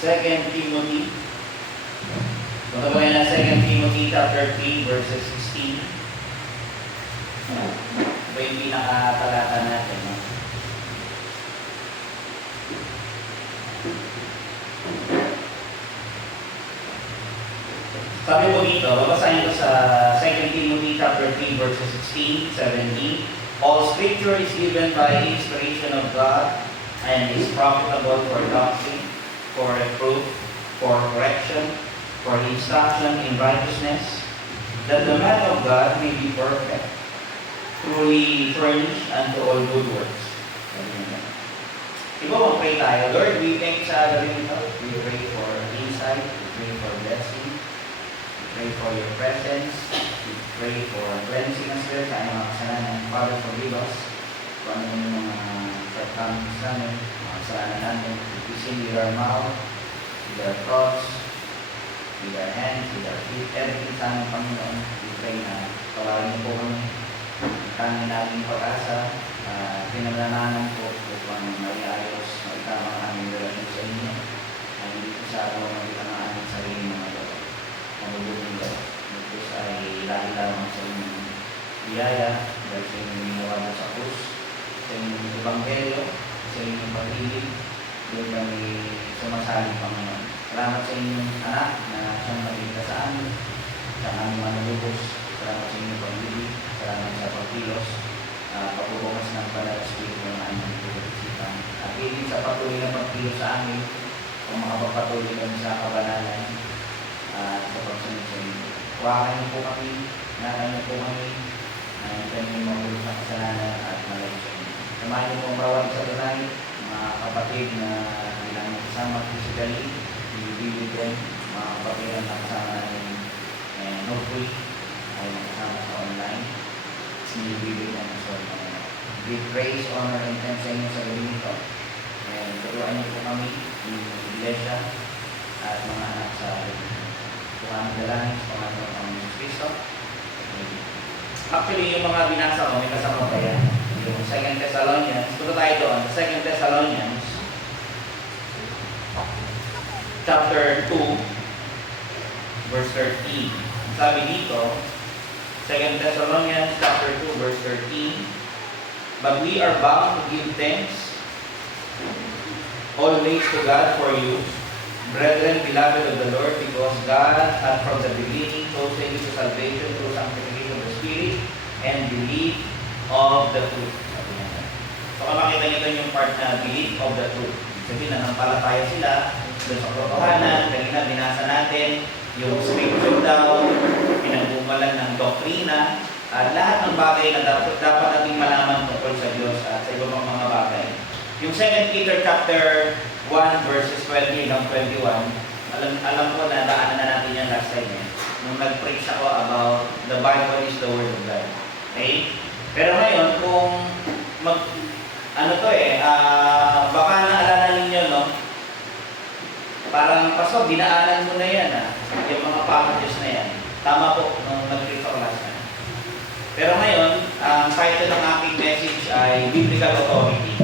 2 Timothy. Punta ko na 2 Timothy chapter 3 verses 16. Ito yung pinaka-talata natin. No? Sabi ko dito, babasahin ko sa 2 Timothy chapter 3 verses 16, 17. All scripture is given by inspiration of God and is profitable for doctrine, for reproof, for correction, for instruction in righteousness, that the man of God may be perfect, truly furnished unto all good works. Diba mag-pray tayo? Lord, we thank sa gabi nito. We pray for insight, we pray for blessing, we pray for your presence, we pray for cleansing us here sa mga kasalanan. Father, forgive us kung ano yung mga shortcomings namin, mga kasalanan namin. We sin with our mouth, with our thoughts, with our hands, with our feet, everything sa aming Panginoon. We pray na tawarin niyo po kami. Kami namin pag-asa, pinagdananan po upang maiayos, maitama ang aming relasyon sa inyo. Hindi po sa araw magitang ang aming sarili mga gawa. Mabubuting gawa. Ito ay lagi lamang sa inyong biyaya, dahil sa inyong ginawa sa krus, sa inyong ebanghelyo, sa inyong pag-ibig, doon kami sumasaling Panginoon. Salamat sa inyong anak na siyang nagigita sa amin, sa aming manubos. Salamat sa inyong pag-ibig, salamat sa pagkilos, pagbubukas ng Banal Espiritu ng aming pag-isipan. At higit sa patuloy na pagkilos sa amin, kung makapagpatuloy kami sa kabanalan at sa pagsunod sa inyo. Huwakan niyo po kami, nakan niyo po kami, kami magulos na kasalanan at malayo sa inyo. Samahan niyo po ang bawat isa tonight, mga kapatid na bilang kasama physically, bibigyan din, mga kapatid na kasama namin, and hopefully, ay makasama sa online. Sinibigay na sa online. Give praise, honor, and thanks sa inyo sa gabi nito. And turuan niyo po kami, yung iglesia, at mga anak sa Tuhan Dalangin, sa Panginoon ng Panginoon Kristo. Actually, yung mga binasa ko, may kasama pa yan. Yung 2 Thessalonians, punta tayo doon, 2 Thessalonians, chapter 2, verse 13. Sabi dito, 2 Thessalonians chapter 2, verse 13, but we are bound to give thanks always to God for you, brethren, beloved of the Lord, because God had from the beginning chosen you to salvation through sanctification of the Spirit and belief of the truth. So kung makita nyo doon yung part na belief of the truth, sabihin na nampalataya sila doon sa katotohanan, kanina binasa natin, yung scripture daw, pinagbumalan ng doktrina, at lahat ng bagay na dapat nating malaman tungkol sa Diyos at sa ibang mga bagay. Yung 2 Peter chapter 1 verses 20 hanggang 21, alam ko na daanan na natin yan last time nung nag-preach ako about the Bible is the Word of God. Okay? Pero ngayon, kung baka naalala ninyo, no? Parang, Pastor, dinaanan mo na yan, yung mga passages na yan. Tama po, nung nag-preach ako last time. Pero ngayon, ang title ng aking message ay Biblical Authority.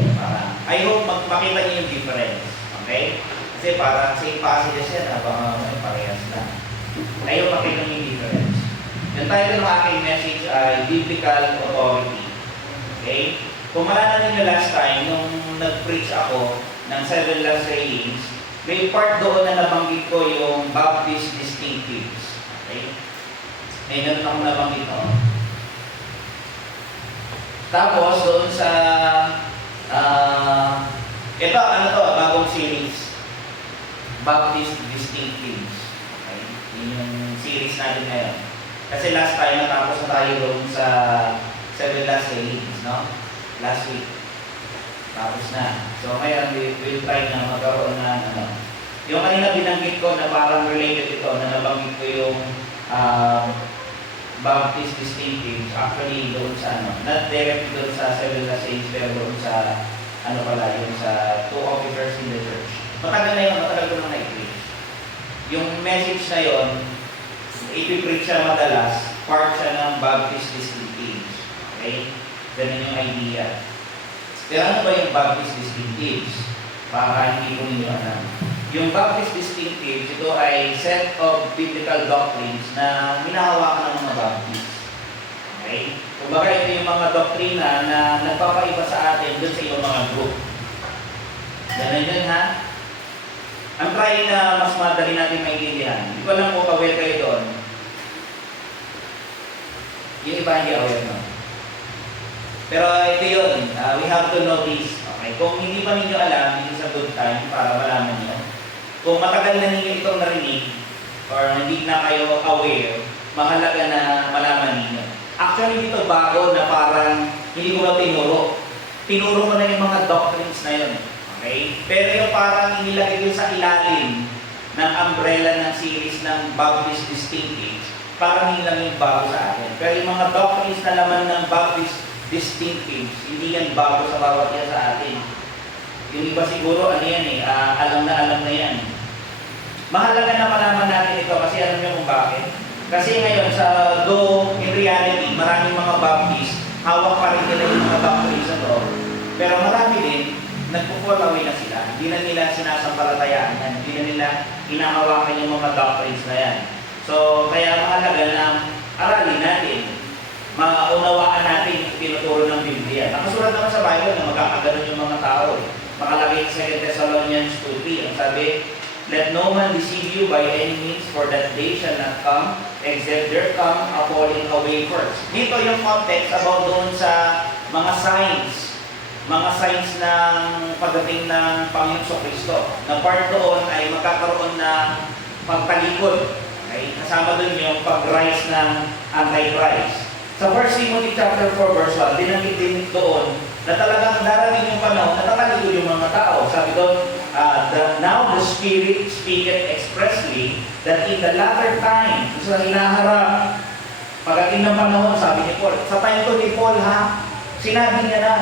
I hope makita niyo yung difference. Okay? Kasi parang same passages yan, baka parehas lang. I hope makita niyo yung difference. Yung title ng aking message ay Biblical Authority. Okay? Kung malala niyo last time, nung nag-preach ako ng 7 last sayings, may part doon na nabanggit ko yung Baptist distinctives. Okay? May ganun akong nabanggit doon. Tapos, doon sa ito, bagong series. Baptist Distinctives. Okay? Yun yung series natin ngayon. Kasi last time, natapos na tayo doon sa 7 last sayings, no? Last week. Tapos na. So, ngayon, we'll try na magkaroon na, yung kanina binanggit ko na parang related ito, na nabanggit ko yung Baptist Distinctives, actually doon sa not directly doon sa 7 last sayings, pero doon sa yung sa 2 officers in the church. Matagal na yun, matagal ko nang na-preach. Yung message na yun, ipipreach siya madalas, part siya ng Baptist Distinctives. Okay? Ganun yung idea. Pero ano ba yung Baptist Distinctives? Para hindi ko ninyo alam. Yung Baptist distinctives, ito ay set of biblical doctrines na hinahawakan ng mga Baptist. Okay? Kumbaga ito yung mga doktrina na nagpapaiba sa atin doon sa iyong mga group. Ganun yun ha? Ang try na mas madali natin maintindihan. Hindi ko alam kung aware kayo doon. Yung iba hindi aware no? Pero ito yun. We have to know this. Okay? Kung hindi pa ninyo alam, it is a good time para malaman nyo. Kung matagal na ninyo itong narinig or hindi na kayo aware, mahalaga na malaman ninyo. Actually, dito bago na parang hindi ko na tinuro. Tinuro ko na yung mga doctrines na yun. Okay? Pero yung parang inilagay ko sa ilalim ng umbrella ng series ng Baptist Distinctives, parang hindi lang yung bago sa akin. Pero yung mga doctrines na laman ng Baptist Distinctives, hindi yan bago sa bawat yan sa atin. Yung iba siguro, ano yan eh, alam na yan. Mahalaga na malaman natin ito kasi alam niyo kung bakit. Kasi ngayon, though in reality, maraming mga Baptist, hawak pa rin nila yung mga doctrines na to. Pero marami din, nagpo-fall away na sila. Hindi na nila sinasampalatayaan yan. Hindi na nila inahawakan yung mga doctrines na yan. So, kaya mahalaga na aralin natin, maunawaan natin yung tinuturo ng Biblia. Nakasulat naman sa Bible na magkakaganon yung mga tao. Makalagay sa 2 Thessalonians 2:3. Ang sabi, let no man deceive you by any means, for that day shall not come, except there come a falling away first. Dito yung context about doon sa mga signs ng pagdating ng Panginoon Kristo. Na part doon ay magkakaroon ng pagtalikod. Okay? Kasama doon yung pag-rise ng Antichrist. Sa 1 Timothy chapter 4 verse 1, dinanggit din doon na talagang darating yung panahon na talagang yung mga tao. Sabi doon, now the Spirit speaketh expressly that in the latter time, sa hinaharap, pagdating ng panahon, sabi ni Paul, sa time ko ni Paul ha, sinabi niya na,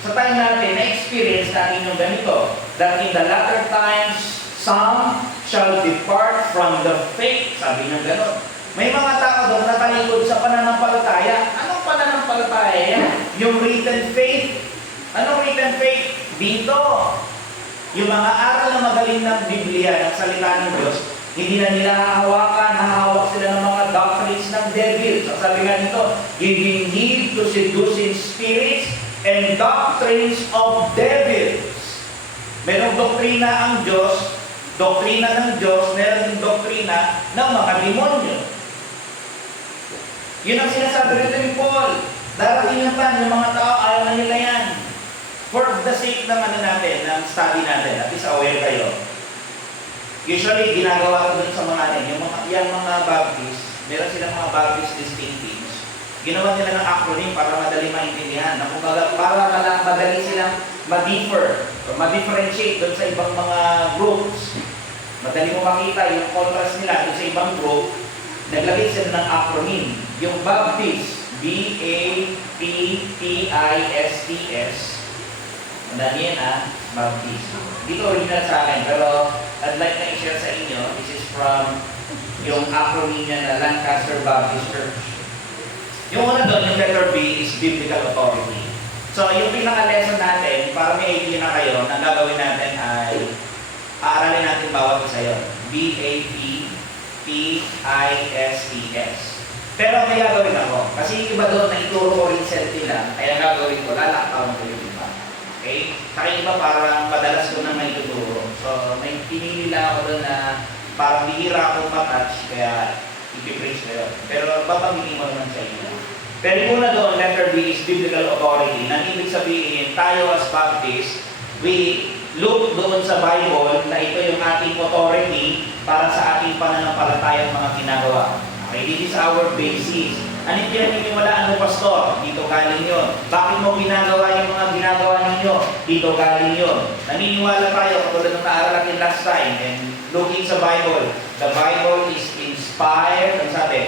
sa time natin, na-experience natin yung ganito, that in the latter times, some shall depart from the faith, sabi niya gano'n. May mga tao doon natalikod sa pananampalataya. Anong pananampalataya yan? Yung written faith. Anong written faith? Dito. Yung mga aral na magaling ng Biblia, ng salita ng Diyos, hindi na nila hahawakan, hahawak sila ng mga doctrines ng devil. So sabi nga nito, giving heed to seducing spirits and doctrines of devils. Merong doktrina ang Diyos, doktrina ng Diyos, meron din doktrina ng mga demonyo. Yun ang sinasabi rito ni Paul. Darating yung mga tao, ayaw na nila yan. For the sake ng natin, ng study natin, at least aware kayo. Usually, ginagawa ko dun sa mga natin, yung mga Baptist, meron silang mga Baptist distinctives. Ginawa nila ng acronym para madali maintindihan. Na kumbaga, para madali silang ma-differ, or ma-differentiate dun sa ibang mga groups. Madali mo makita yung contrast nila dun sa ibang group, naglagay sila ng acronym. Yung Baptist, B-A-P-T-I-S-T-S. Madali yan Baptist. Dito original sa akin, pero I'd like na i-share sa inyo, this is from yung acronym niya na Lancaster Baptist Church. Yung una doon, yung letter B is Biblical Authority. So, yung pinaka-lesson natin, para may idea na kayo, na gagawin natin ay aaralin natin bawat isa yun. B-A-P-T-I-S-T-S. Pero may gagawin ako. Kasi yung iba doon, na ituro ko rin selfie lang, kaya gagawin ko, lalaktawan ko yung iba. Okay? Saka iba parang madalas ko na may tuturo. So, may pinili lang ako doon na parang bihira akong matouch, kaya ipipraise ko yun. Pero babangin mo naman sa inyo. Pero yung una doon, letter B is Biblical Authority. Nang ibig sabihin, tayo as Baptist, we look doon sa Bible na ito yung ating authority para sa ating pananampalatayang mga ginagawa. Okay, this is our basis. Ano yung pinaniniwalaan mo, Pastor? Dito galing yun. Bakit mo ginagawa yung mga ginagawa ninyo? Dito galing yun. Naniniwala tayo, katulad ng naaral natin last time, and looking sa Bible, the Bible is inspired, ang sabi,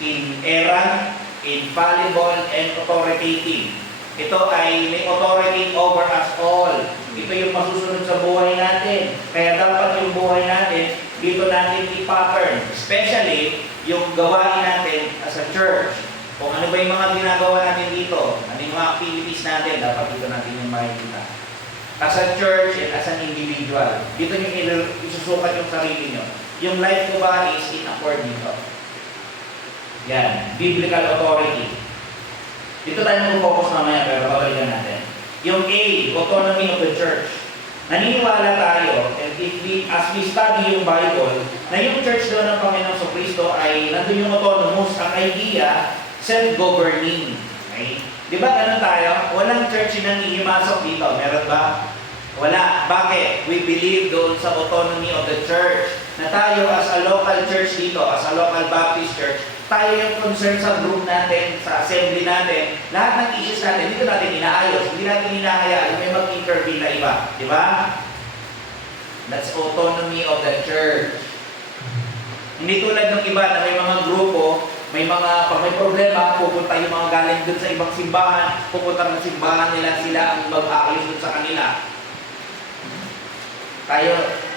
inerrant, infallible, and authoritative. Ito ay may authority over us all. Ito yung masusunod sa buhay natin. Kaya dapat yung buhay natin, dito natin i-pattern. Especially, yung gawain natin as a church. Kung ano ba yung mga ginagawa natin dito, ano yung mga activities natin, dapat dito natin yung makikita. As a church and as an individual. Dito nyo isusukat yung sarili nyo. Yung life ko ba is in accord dito? Yan. Biblical authority. Dito tayo mag-focus mamaya pero babalikan natin. Yung A, autonomy of the church. Naniniwala tayo, and as we study yung Bible, na yung church doon ng Panginoon sa Kristo ay nandun yung autonomous, ang idea, self-governing. Okay? Di ba ganun tayo? Walang church na ihimasok dito. Meron ba? Wala. Bakit? We believe doon sa autonomy of the church. Na tayo as a local church dito, as a local Baptist church, tayo yung concern sa group natin, sa assembly natin, lahat ng issues natin, dito natin inaayos. Hindi natin hinahayaan may mag-intervene na iba. Di ba? That's autonomy of the church. Hindi tulad ng iba na may mga grupo, pag may problema, pupunta yung mga galing dun sa ibang simbahan, pupunta ng simbahan nila, sila ang mag-aalis dun sa kanila. Tayo,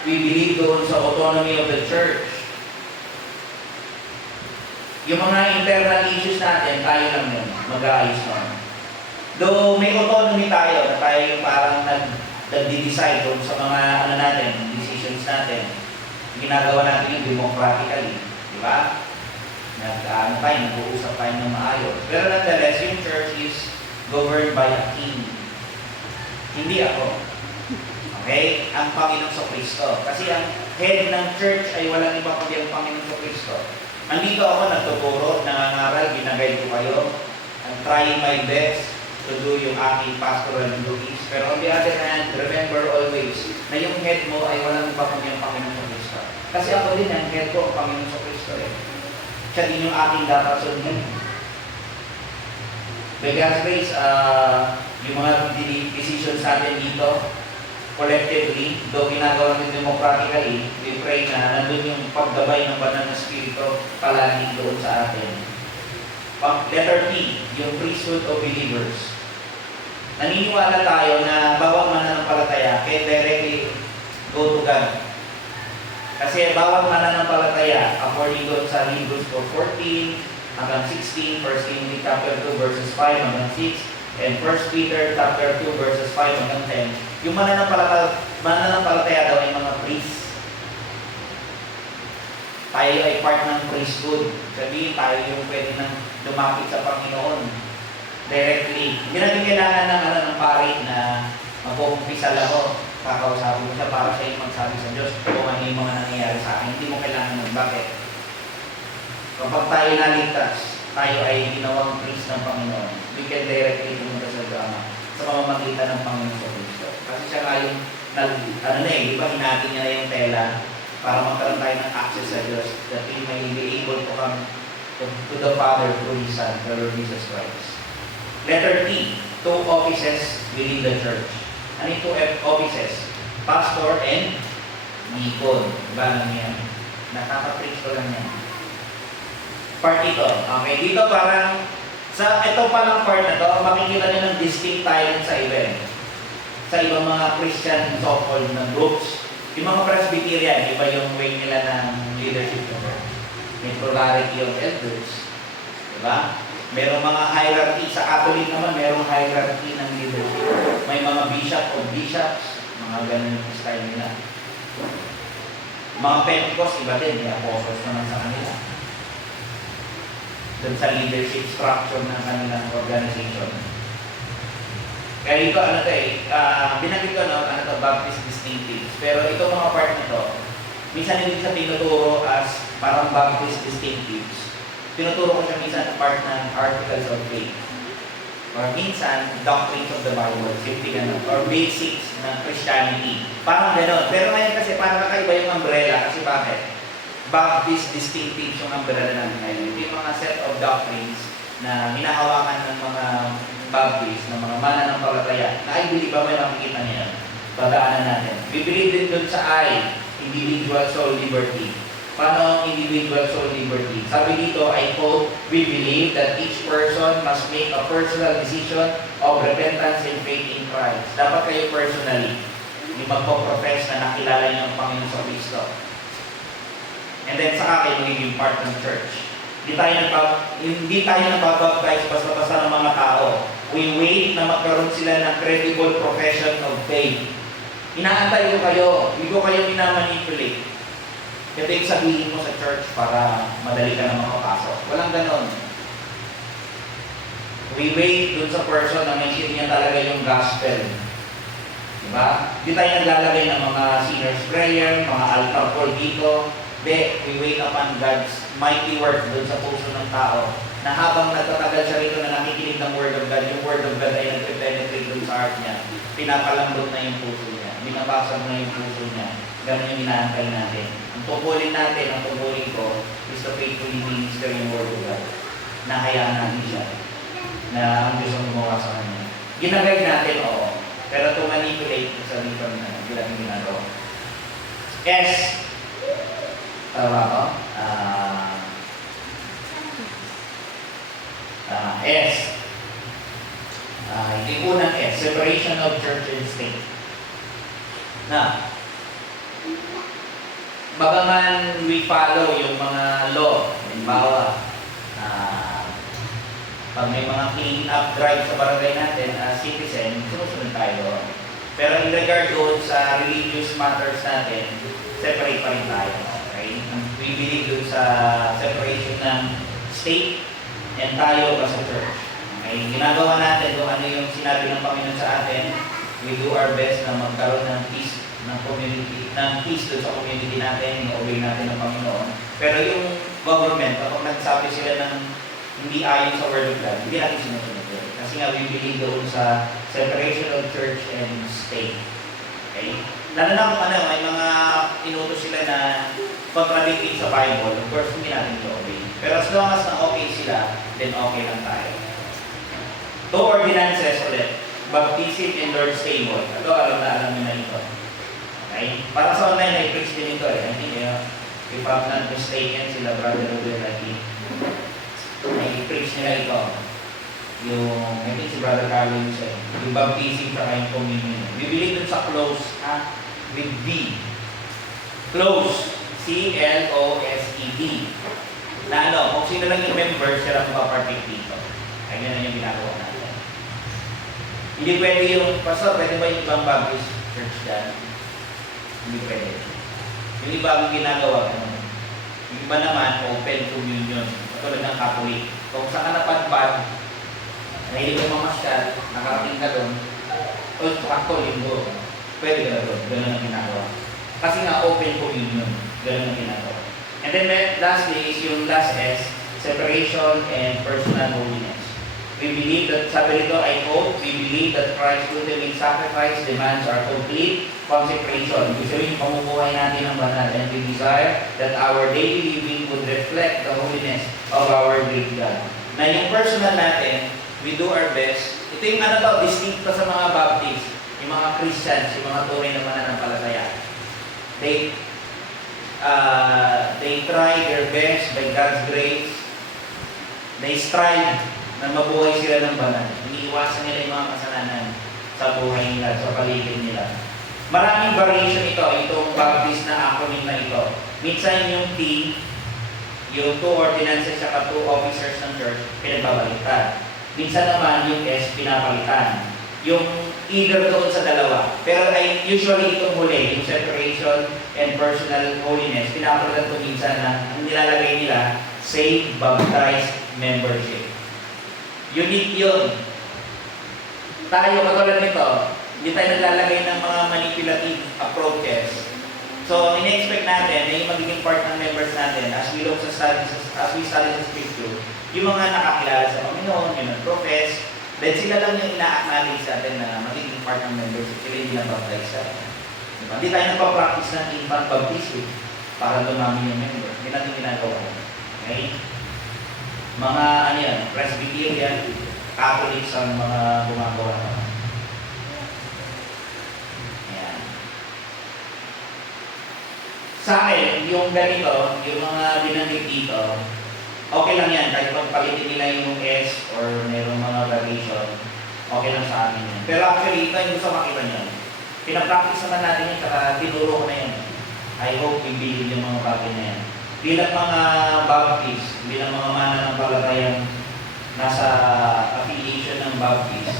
we believe doon sa autonomy of the church. Yung mga internal issues natin, tayo lang yun, mag-aayos nun. Though may autonomy tayo, na tayo yung parang nag-decide doon sa mga decisions natin, ginagawa natin yung democratically, di ba? Nag-uusap tayo ng maayos. Pero nonetheless, yung church is governed by a king. Hindi ako. Okay? Ang Panginoon sa Kristo. Kasi ang head ng church ay walang iba kundi ang Panginoon sa Kristo. Nandito ako nagtuturo, nangangaral, ginagay ko kayo. I'm trying my best to do yung aking pastoral duties. Pero on the other hand, remember always na yung head mo ay walang iba kundi ang Panginoon sa Kristo. Kasi ako din, ang head ko, ang Panginoon sa Kristo eh. Siya din yung aking dapat sundin. By God's grace, yung mga decisions natin dito, collectively, though ginagawa natin democratically, we pray na nandun yung paggabay ng banal na spirito palagi doon sa atin. Letter P, yung priesthood of believers. Naniniwala tayo na bawat mananampalataya can directly go to God. Kasi bawat mananampalataya, according doon sa Hebrews 4:14 hanggang 16, 1 Timothy chapter 2 verses 5 hanggang 6, and 1 Peter chapter 2 verses 5 hanggang 10, yung mananampalataya daw ay mga priests. Tayo ay part ng priesthood. Sabihin, tayo yung pwede nang lumapit sa Panginoon directly. Hindi natin kailangan ng pari na mag-uumpisa ako. Kakausapin mo siya para siya yung magsabi sa Diyos kung ano yung mga nangyayari sa akin. Hindi mo kailangan ng bakit. Kapag tayo naligtas, tayo ay ginawang priest ng Panginoon. We can directly pumunta sa Ama sa pamamagitan ng Panginoon sa Kristo. Kasi siya nga yung, di ba, hinati niya na yung tela para magkaroon tayo ng access sa Diyos that we may be able to come to the Father through His Son, the Lord Jesus Christ. Letter T, two offices within the church. Ano yung two offices? Pastor and deacon. Diba lang yan? Nakaka-preach ko lang yan. Part ito. Okay, dito parang ito palang part na to, makikita nyo ng distinct tayo sa iba. Sa ibang mga Christian so-called na groups. Yung mga Presbyterian, iba yung way nila ng leadership. May plurality of elders. Diba? Merong mga hierarchy. Sa Catholic naman, merong hierarchy ng leadership. May mga bishop o bishops, mga ganun yung style nila. Mga Pentecost, iba din, may apostles naman sa kanila. Doon sa leadership structure ng kanilang organization. Kaya ito, binanggit ko, Baptist distinctives. Pero itong mga part na ito, minsan hindi siya tinuturo as parang Baptist distinctives. Tinuturo ko siya minsan part ng articles of faith. Or minsan, doctrines of the Bible, simple ganun. Or basics ng Christianity. Parang gano'n. Pero ngayon kasi parang kakaiba yung umbrella. Kasi bakit? Baptist distinctives yung umbrella namin ngayon. Ito yung mga set of doctrines na hinahawakan ng mga Baptist, ng mga mananampalataya. Na I believe ba may makikita niya? Pagdaanan natin. We believe din dun sa I, individual soul liberty. Paano ang individual soul liberty? Sabi dito, I quote, we believe that each person must make a personal decision of repentance and faith in Christ. Dapat kayo personally, yung magpo-profess na nakilala niyo ang Panginoon sa Kristo. And then saka kayo magiging part ng church. Hindi tayo nagbabaptize basta-basta ng mga tao. We wait na magkaroon sila ng credible profession of faith. Inaantay ko kayo, hindi ko kayo minamanipulate. Ito yung sabihin mo sa church para madali ka na makapasok. Walang ganon. We wait dun sa person na maintindihan talaga yung gospel. Diba? Hindi tayo naglalagay ng mga sinner's prayer, mga altar call dito. Hindi, we wait upon God's mighty work dun sa puso ng tao. Na habang nagtatagal siya rito na nakikinig ng Word of God, yung Word of God ay nag-penetrate dun sa heart niya. Pinapalambot na yung puso niya. Binabasa mo na yung puso niya. Ganun yung inaantay natin. Ang tungkulin natin, ang tungkulin ko, is to faithfully minister yung Word of God. Nahayaan natin siya. Na ang Diyos ang gumawa sa kanya. Ginagay natin, oo. Pero to manipulate, sa dito na bilang ginagawa. S. Tama ko? S. Yung unang S, separation of church and state. Na, bagaman we follow yung mga law, halimbawa, pag may mga clean up drive sa barangay natin as citizen, sumusunod tayo. Pero in regard doon sa religious matters natin, separate pa rin tayo. Okay? We believe doon sa separation ng state and tayo as a church. Okay? Ginagawa natin kung ano yung sinabi ng Panginoon sa atin. We do our best na magkaroon ng peace ng community, ng peace doon sa community natin, i-obey natin ng Panginoon. Pero yung government, kapag nagsabi sila ng hindi ayon sa Word of God, hindi natin sinusunod yun. Kasi nga, we believe doon sa separation of church and state. Okay? Lalo na kung ano, may mga inutos sila na contradicting sa Bible, of course, hindi natin i-obey. Pero as long as na okay sila, then okay lang tayo. Two ordinances ulit. Baptism and Lord's Table. Ito, alam nyo na ito. Okay? Para sa online, I-preach din ito eh. I think, if I'm not mistaken, sila Brother Ruben lagi. I-preach nila ito. Yung, I think si Brother Carlo yung say, yung baptism sa kayong communion. Bibili dun sa close, with D. Close. C-L-O-S-E-D. Na ano, kung sino lang yung member, sila mapapartake dito. Kaya na yung ginagawa natin. Hindi pwede yung, Pastor, pwede ba yung ibang Baptist church dyan? Hindi pwede. Yung iba ang ginagawa, ano? Yung iba naman, open communion. Tulad ng Catholic. Kung saan ka napadpad, nahilig mo mamasyal, nakarating ka doon, o sakto linggo, pwede ka na doon. Ganun ang ginagawa. Kasi nga, open communion. Ganun ang ginagawa. And then lastly is yung last S, separation and personal holiness. We believe that, sabi rito, I quote, we believe that Christ's ultimate sacrifice demands our complete consecration. Gusto rin yung pamumuhay natin ng banal, and we desire that our daily living would reflect the holiness of our great God. Na yung personal natin, we do our best. Ito yung ano daw, distinct pa sa mga Baptist, yung mga Christians, yung mga tunay na mananampalataya. They try their best by God's grace. They strive na mabuhay sila ng banal. Iniiwasan nila yung mga kasalanan sa buhay nila, sa paligid nila. Maraming variation ito, itong Baptist na acronym na ito. Minsan yung T, yung 2 ordinances at 2 officers ng church, pinagbabaliktad. Minsan naman yung S, pinapalitan. Yung either doon sa dalawa. Pero ay usually itong huli, yung separation and personal holiness, pinapalitan ito minsan na ang nilalagay nila, saved, baptized, membership. Unique yun. Tayo, katulad nito, hindi tayo naglalagay ng mga manipulative approaches. So, in-expect natin na yung magiging part ng members natin as we look sa studies, as we study sa Scripture, yung mga nakakilala sa Panginoon, yung nag-profess, then sila lang yung ina-acknowledge sa atin na magiging part ng members, sila hindi na-baptize sa atin. Diba? Hindi tayo nagpa-practice ng infant baptism para dumami yung member. Hindi natin ginagawa. Okay? Mga ano yan, Presbyterian, Catholics ang mga gumagawa na. Ayan. Sa akin, yung ganito, yung mga binanggit dito, okay lang yan. Kahit pagpalitin nila yung S or mayroong mga variation, okay lang sa amin yan. Pero actually, ito yung gusto makita nyo. Pinapractice naman natin yan, saka tinuro ko na yan. I hope i-believe yung mga bagay na yan. Bilang mga Baptist, bilang mga mananampalatayang nasa affiliation ng ng Baptist,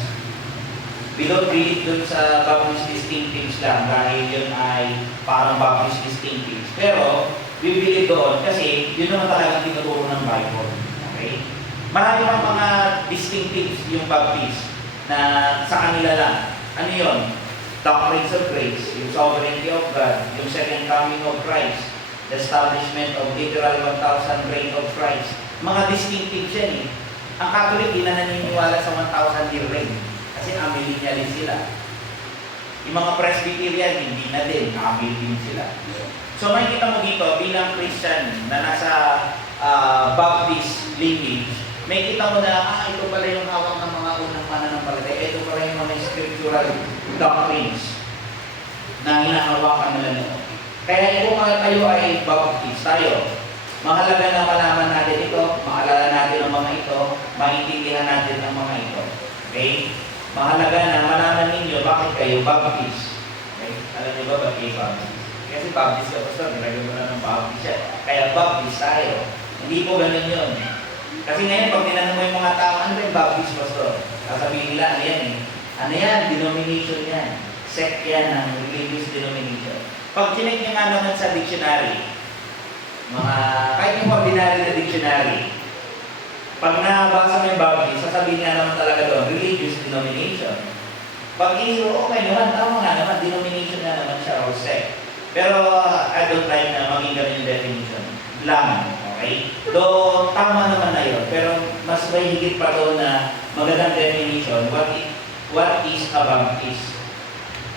we don't read dun sa Baptist distinctives lang dahil yun ay parang Baptist distinctives. Pero, bibili doon kasi yun naman talagang tinuturo ng Bible. Okay? Marami pang mga distinctives yung Baptist na sa kanila lang. Ano yun? Doctrines of grace, yung sovereignty of God, yung second coming of Christ, the establishment of literal 1,000 reign of Christ. Mga distinctives yan eh. Ang Catholic, di na naniniwala sa 1,000 year reign. Kasi amillennialist sila. Yung mga Presbyterian, hindi na din, amillennialist sila. So makikita mo dito, bilang Christian na nasa Baptist lineage, may kita mo na, ito pala yung hawak ng mga unang mananampalataya. Ito pala yung mga scriptural doctrines na hinahawakan nila nito. Kaya kung tayo ay Baptist, tayo, mahalaga na malaman natin ito, maalala natin ang mga ito, maintindihan natin ang mga ito. Okay? Mahalaga na malaman ninyo bakit kayo Baptist. Okay? Alam niyo ba ba't kayo Baptist? Kasi Baptist ka, Pastor, nilagay mo na ng Baptist siya. Kaya Baptist tayo. Hindi po ganun yun. Kasi ngayon, pag tinanong mo yung mga tao, ano ba yung Baptist, Pastor? Sasabihin nila, ano yan eh? Ano yan? Denomination yan. Sect yan ng religious denomination. Pag chinek nyo nga naman sa dictionary, kahit yung ordinary na dictionary, pag nabasa mo yung Baptist, sasabihin nga naman talaga doon, religious denomination. Pag ihiro, okay naman, tama nga naman, denomination nga naman siya or sect. Pero I don't like na maging ganun yung definition. Lang, okay? Though tama naman na yun, pero mas may higit pa doon na magandang definition, what is a Baptist?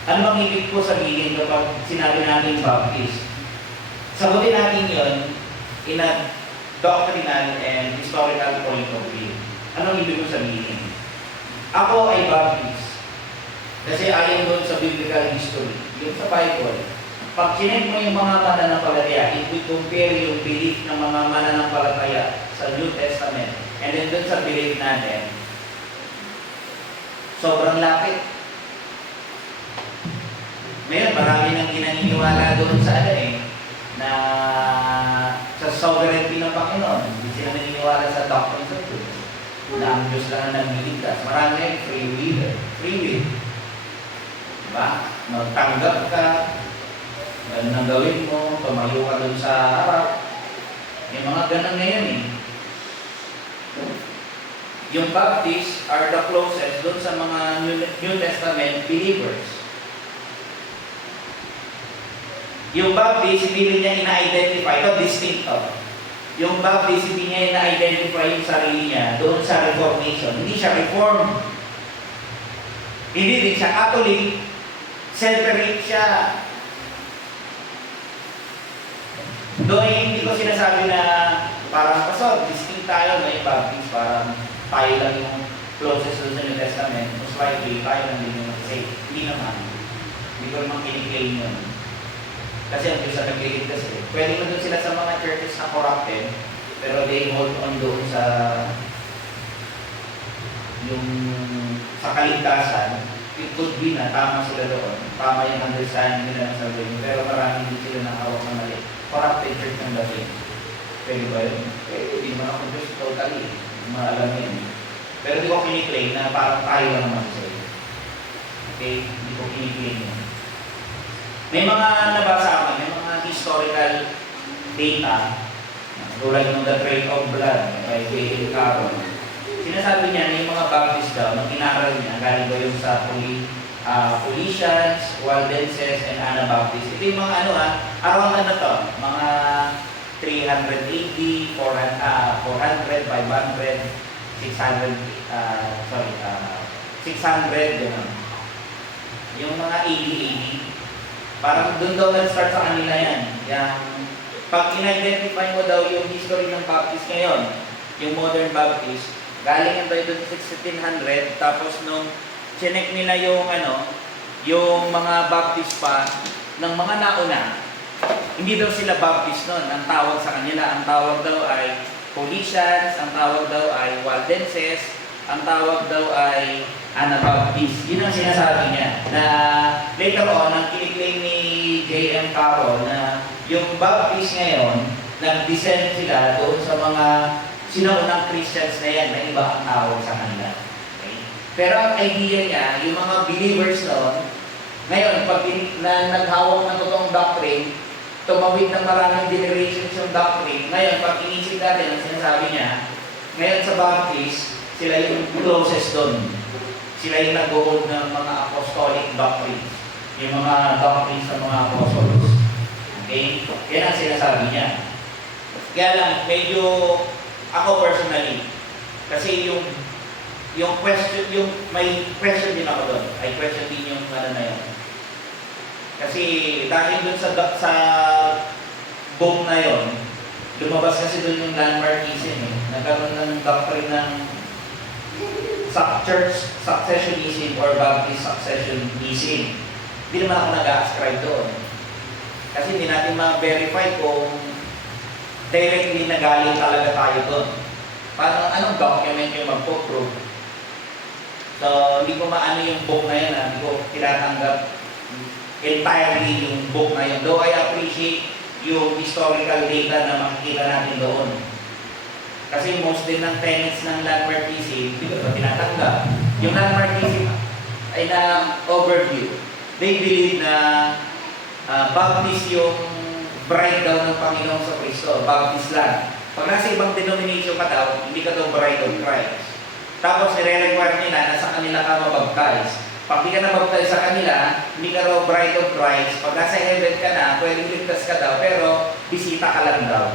Ano bang ibig ko sabihin kapag sinabi natin Baptist? Sagutin natin yun in a doctrinal and historical point of view. Anong ibig ko sabihin? Ako ay Baptist. Kasi ayon doon sa biblical history, yung sa Bible. Pag chinek mo yung mga mananampalataya, if we compare yung belief ng mga mananampalataya sa New Testament, and then doon sa belief natin, sobrang lapit. Ngayon, marami nang ginaniniwala doon sa na sa sovereignty ng Panginoon. Hindi sila naniniwala sa doctrines of truth. Na ang Diyos lang ang nagliligtas. Marami free will. Free will. Diba? Magtanggap ka, ganun ang gawin mo, tumayo ka doon sa harap. Yung mga ganun ngayon eh. Yung Baptists are the closest doon sa mga New Testament believers. Yung Baptist, hindi niya ina-identify, ito distincto. Yung Baptist, hindi niya ina-identify yung sarili niya doon sa Reformation. Hindi siya Reformed. Hindi din siya Catholic. Separate siya. Doon hindi ko sinasabi na parang pasod, distinct tayo na yung Baptist, parang tayo lang yung closest doon sa New Testament. Most likely, tayo lang din yung mag-say. Hindi naman. Hindi ko naman kiniklaim yun. Kasi ang Diyos ang nagliligtas eh. Pwede mo doon sila sa mga churches na corrupted, pero they hold on doon sa sa kaligtasan. It could be na tama sila doon. Tama yung understanding nila ng salvation, pero marami din sila na hawak na mali. Corrupted church ng dating. Pwede ba yun? Pwede, hindi naman ako Diyos totally. Maalam yun. Pero di ko kiniklaim na parang tayo lang naman sa'yo. Okay? Hindi ko kiniklaim yun. May mga nabasa ako, may mga historical data, tulad ng The Trade of Blood, by J.L. Carroll. Sinasabi niya na yung mga Baptist daw, nung inaral niya, galing ba yung sa Paulicians, Waldenses, and Anabaptists. Ito yung mga around na to, mga 300 AD, 400, 500, 600, gano'n. Yung mga AD. Parang doon daw nag-start sa kanila yan. Pag in-identify mo daw yung history ng Baptist ngayon, yung modern Baptist, galing yan daw doon sa 1600, tapos nung chinek nila yung mga Baptist pa ng mga nauna, hindi daw sila Baptist noon. Ang tawag sa kanila, ang tawag daw ay Paulicians, ang tawag daw ay Waldenses, ang tawag daw ay Anabaptist. Yun ang sinasabi niya. Na later on, ang kiniklaim ni J.M. Carroll na yung Baptist ngayon, nag-descend sila doon sa mga sinaunang Christians na yan, na iba ang tawag sa kanila. Okay? Pero ang idea niya, yung mga believers noon, ngayon, pag naghawak ng totoong doctrine, tumawid ng maraming generations yung doctrine. Ngayon, pag inisip natin ang sinasabi niya, ngayon sa Baptist, sila yung closest doon. Sila yung nag-hold ng mga apostolic doctrines. Yung mga doctrines ng mga apostles. Okay? Yan ang sinasabi niya. Kaya lang, medyo ako personally, kasi yung question, yung may question din ako doon. I question din yung ano na yun. Kasi dahil doon sa book na yon, lumabas kasi doon yung landmarkism eh. Nagkaroon ng doctrine ng church successionism or Baptist successionism. Hindi naman ako nag-ascribe doon. Kasi hindi natin ma-verify kung directly na galing talaga tayo doon. Paano, anong document yung magpo-prove? So, hindi ko maano yung book na yun, hindi ko tinatanggap entirely yung book na yun. Though I appreciate yung historical data na makikita natin doon. Kasi most din ng tenets ng landmarkism, hindi ko tinatanggap. Yung landmarkism ay na overview. They believe na Baptist yung bride daw ng Panginoon sa Kristo. Baptist lang. Pag nasa ibang denomination ka daw, hindi ka daw bride of Christ. Tapos nire-require nila na sa kanila ka mabaptize. Pag di ka nabaptize sa kanila, hindi ka raw bride of Christ. Pag nasa heaven ka na, pwedeng ligtas ka daw, pero bisita ka lang daw.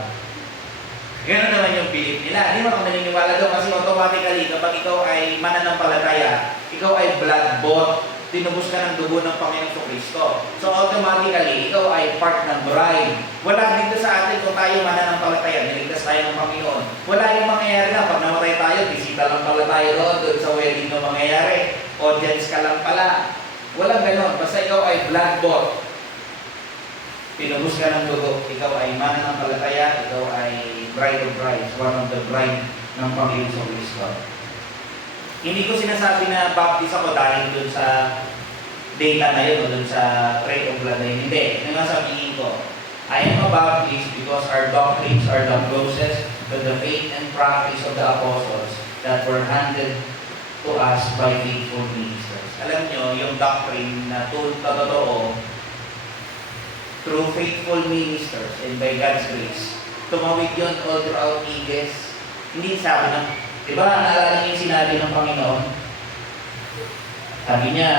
Gano'n naman yung belief nila. Hindi mo ako naniniwala daw kasi automatically kapag ikaw ay mananampalataya, ikaw ay blood-bought, tinubos ka ng dugo ng Panginoon sa Kristo. So automatically, ikaw ay part ng bride. Wala dito sa atin kung tayo mananampalataya, niligtas tayo ng Panginoon. Wala yung mangyayari na pag namatay tayo, bisita lang pala tayo doon sa wedding na mangyayari. Audience ka lang pala. Walang ganon. Basta ikaw ay blood-bought. Tinubos ka ng dugo, ikaw ay mananampalataya, ikaw ay bride of brides, one of the bride ng Panginoon sa Kristo. Hindi ko sinasabi na baptist ako dahil dun sa data na yun o dun sa trait of blood na yun. Hindi. Yung nga sabihin ko, I am a Baptist because our doctrines are the closest to the faith and practice of the apostles that were handed to us by faithful ministers. Alam nyo, yung doctrine na totoo through faithful ministers and by God's grace, tumawid yun all throughout ages. Hindi sabi ng, diba, naalala niyo yung sinabi ng Panginoon? Sabi niya,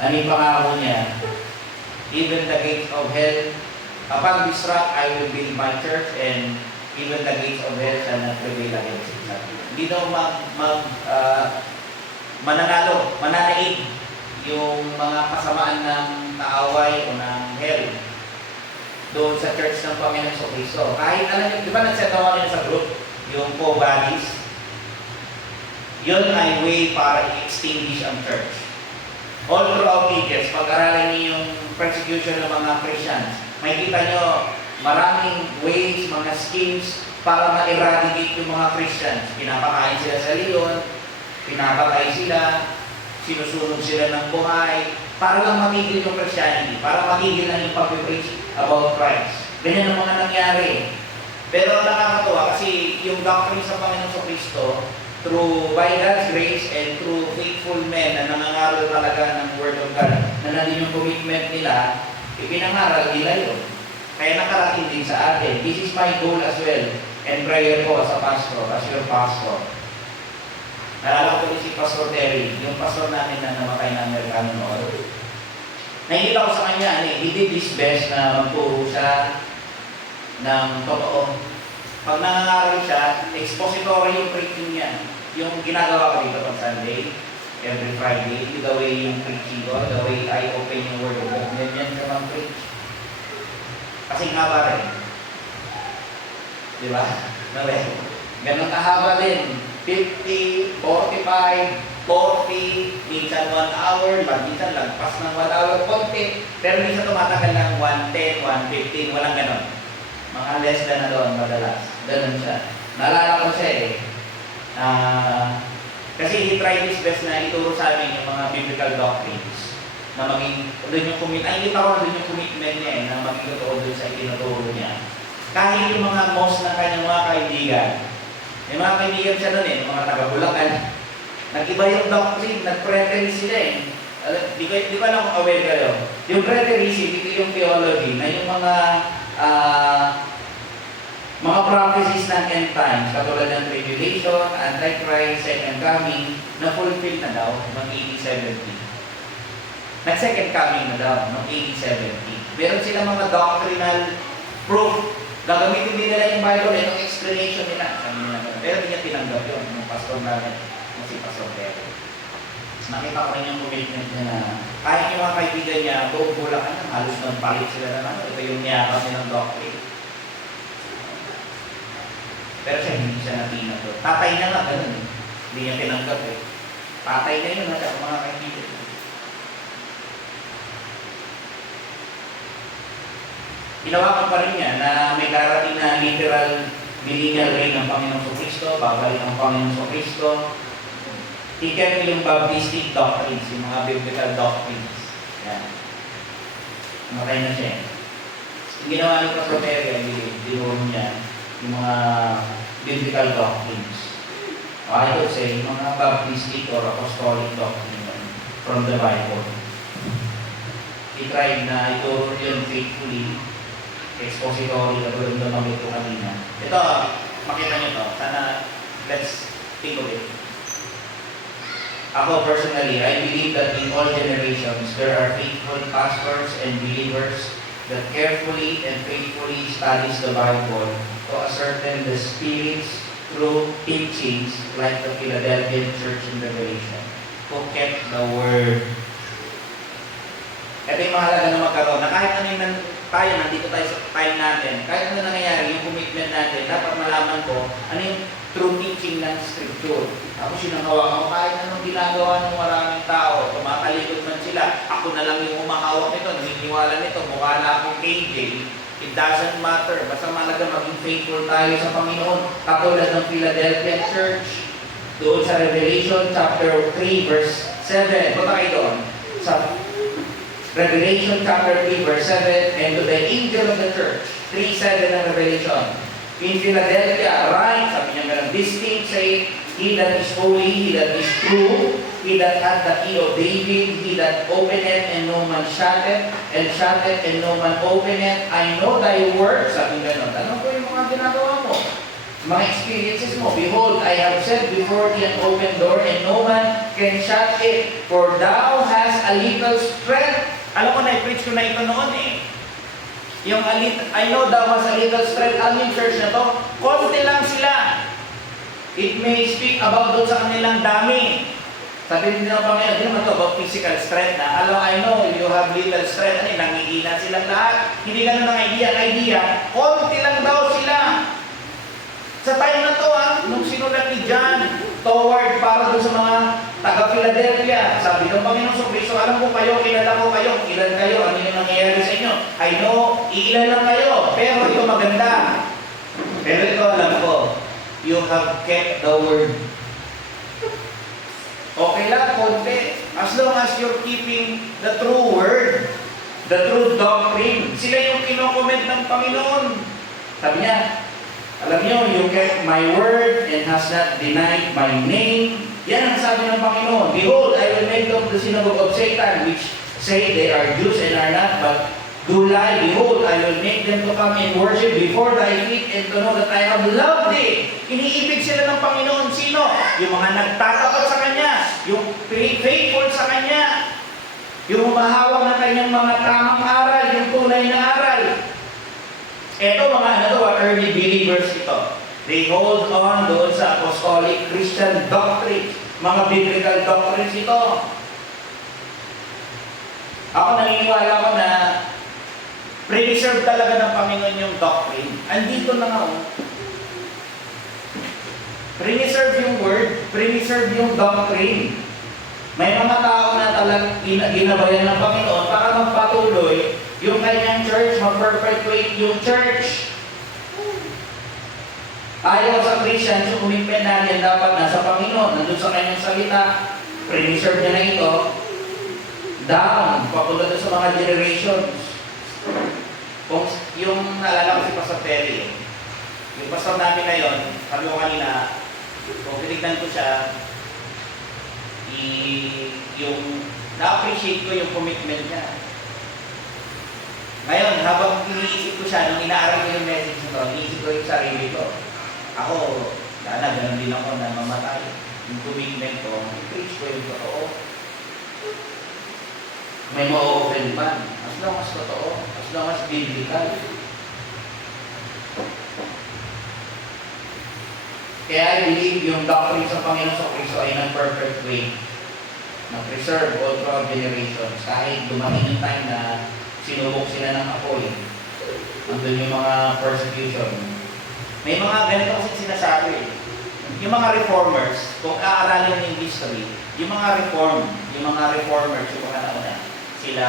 ano yung pangako niya? Even the gates of hell, upon this rock, I will build my church, and even the gates of hell shall not prevail against it. Hindi daw mananaig yung mga kasamaan ng kaaway o ng hell doon sa church ng Panginoon sa Kristo. Kahit alam niyo, di ba nagset ako niya sa group, yung bodies, yun ay way para i-extinguish ang church. All throughout ages, pag-aralin niyo yung persecution ng mga Christians, makikita nyo maraming ways, mga schemes para ma-eradicate yung mga Christians. Pinapakain sila sa leon, pinapatay sila, sinusunog sila ng buhay, para lang matigil yung Christianity, para matigil na yung pag-preach about Christ. Ganyan ang mga nangyari. Pero nakakatuwa kasi yung doctrine sa Panginoon sa Kristo, through by God's grace and through faithful men na nangangaral talaga ng Word of God, na nandun yung commitment nila, ipinangaral nila yun. Kaya nakarating din sa atin. This is my goal as well, and prayer ko as a pastor, as your pastor. Naalala ko si Pastor Terry, yung pastor namin na namatay na Amerikano noon. Nakikita ko sa kanya, he did his best na magturo siya ng totoo. Pag nangangaral siya, expository yung preaching niya. Yung ginagawa ko dito pag Sunday, every Friday, the way yung preaching ko, the way I open yung Word of God, yan ka mag-preach. Kasi haba rin. Diba? Ganun kahaba din. 50, 45, 40, minsan 1 hour, minsan lagpas ng 1 hour, konti. Pero minsan tumatagal ng 110, 115, walang ganon. Mga less than na doon madalas. Ganon siya. Naalala ko siya eh. Kasi he tried his best na ituro sa amin yung mga biblical doctrines. Na maging, doon yung commitment, ay kita ko doon yung commitment niya eh, na maging totoo doon sa itinuturo niya. Kahit yung mga most ng kanyang mga kaibigan, yung mga kaibigan siya doon eh, mga taga-Bulacan, Nag-iba yung doctrine, nag-preterist sila eh. Di ba lang aware kayo? Yung preterism, ito yung theology na yung mga prophecies ng end times, katulad ng tribulation, antichrist, second coming, na fulfill na daw ng AD 70. Nag-second coming na daw ng AD 70. Meron silang mga doctrinal proof. Gagamitin din nila yung Bible, itong explanation nila. Pero hindi niya tinanggap yun, yung pastor namin, si Pastor Pedro. Nakita ko rin yung commitment niya na kahit yung mga kaibigan niya, buong Bulacan niya, halos nang palit sila na ito yung niyakap nilang doctrine. Pero siya hindi siya natinag doon. Tatay niya nga, ganun eh. Hindi niya tinanggap eh. Tatay niya yun, at mga kaibigan. Ginawakan pa rin niya na may darating na literal millennial reign ng Panginoong Kristo, babalik ng Panginoong Kristo. Ikat yung Baptistic doctrines, yung mga biblical doctrines. Yan. Matay na siya. Yung ginawa ng Pastor Pedro, dinuon niya yung mga biblical doctrines. I would say, yung mga Baptistic or Apostolic doctrine from the Bible. He tried na ituro yun faithfully, expository, katulad ng mga ito kanina. Ito, makita nyo to. Sana, let's think of it. Ako personally, I believe that in all generations, there are faithful pastors and believers that carefully and faithfully studies the Bible to ascertain the Spirit's true teachings like the Philadelphian Church in Revelation, who kept the Word. Ito yung mahalaga na magkaroon, na kahit ano yung tayo, nandito tayo sa time natin, kahit ano nangyayari, yung commitment natin, dapat malaman ko ano yung true teaching ng Scripture. Ako sinangawa ko, kahit anong ginagawa ng maraming tao, tumatalikod man sila, ako na lang yung umahawak nito, naniniwala nito, mukha na akong KJ, it doesn't matter, basta malaga maging faithful tayo sa Panginoon, katulad ng Philadelphia Church, doon sa Revelation chapter 3 verse 7, punta kayo doon, sa Revelation chapter 3 verse 7, and to the angel of the church, 3:7 ng Revelation, in Philadelphia, write, sabi niya meron, this thing say, he that is holy, he that is true, he that hath the key of David, he that openeth and no man shutteth, and shutteth and no man openeth, I know thy works, sabi niya gano'n, ano po yung mga ginagawa mo? Mga experiences mo, behold, I have set before thee an open door, and no man can shut it, for thou hast a little strength. Alam ko na, i-preach ko na ito noon eh. Yung I know thou hast a little strength. Alam yung church na to, konti lang sila. It may speak about doon sa kanilang dami. Sabi din ng Panginoon, hindi naman ito about physical strength na, alam, I know you have little strength. Ano, nangihina silang lahat. Hindi ganun ang idea. Konti lang daw sila. Sa time na to, nung sinulat ni John toward para doon sa mga taga-Philadelphia, sabi ng Panginoon Kristo, alam ko kayo, kilala ko kayo, ilan kayo, ano yung nangyayari sa inyo. I know, iilan lang kayo, pero ito maganda. Pero ito alam ko, you have kept the word. Okay lang, konti. As long as you're keeping the true word, the true doctrine, sila yung kinokomment ng Panginoon. Sabi niya, alam niyo, you kept my word and has not denied my name. Yan ang sabi ng Panginoon. Behold, I will make them the synagogue of Satan, which say they are Jews and are not, but do lie. Behold, I will make them to come and worship before thy feet and to know that I have loved thee. Iniibig sila ng Panginoon. Sino? Yung mga nagtatapat sa Kanya, yung faithful sa Kanya, yung humahawak ng Kanyang mga tamang aral, yung tunay na aral. Ito mga early believers ito. They hold on doon sa apostolic Christian doctrine, mga biblical doctrines ito. Ako naniniwala ko na preserve talaga ng Panginoon yung doctrine. Andito na nga preserve yung word, preserve yung doctrine. May mga tao na talagang ginabayan ng Panginoon para magpatuloy yung kanyang church, mag-perpetuate yung church. Tayo sa Christians, yung commitment natin dapat nasa Panginoon, nandun sa kanyang salita, preserve niya na ito, down, papunta sa mga generations. Kung yung naalala ko si Pastor Terry, yung pastor namin ngayon, sabi ko kanina, kung tinignan ko siya, yung na-appreciate ko yung commitment niya. Ngayon, habang iniisip ko siya, nung inaaral ko yung message nito, iniisip ko yung sarili ko. Ako, ganun din ako na mamatay. Yung commitment ko, i-preach ko yung totoo. May ma-open man. As long as totoo, as long as biblical. Kaya I believe yung doctrine sa Panginoon sa Kristo ay ng perfect way na preserve all throughout generations. Kahit dumating yung time na sinubok sila ng apoy, andun yung mga persecution. May mga ganito kasi sinasabi. Yung mga reformers, kung aaralin yung history, yung mga reformers, yung mga nauna, sila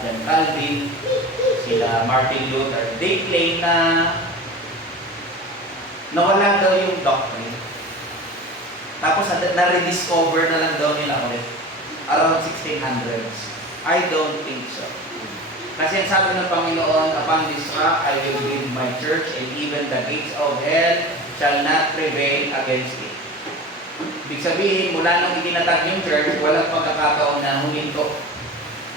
John Calvin, sila Martin Luther, they claim na nawala daw yung doctrine. Tapos na-rediscover na lang daw nila ulit. Around 1600s. I don't think so. Kasi ang sabi ng Panginoon, upon this rock I will build my church and even the gates of hell shall not prevail against it. Ibig sabihin, mula nung itinatag yung church, walang pagkakataon na huminto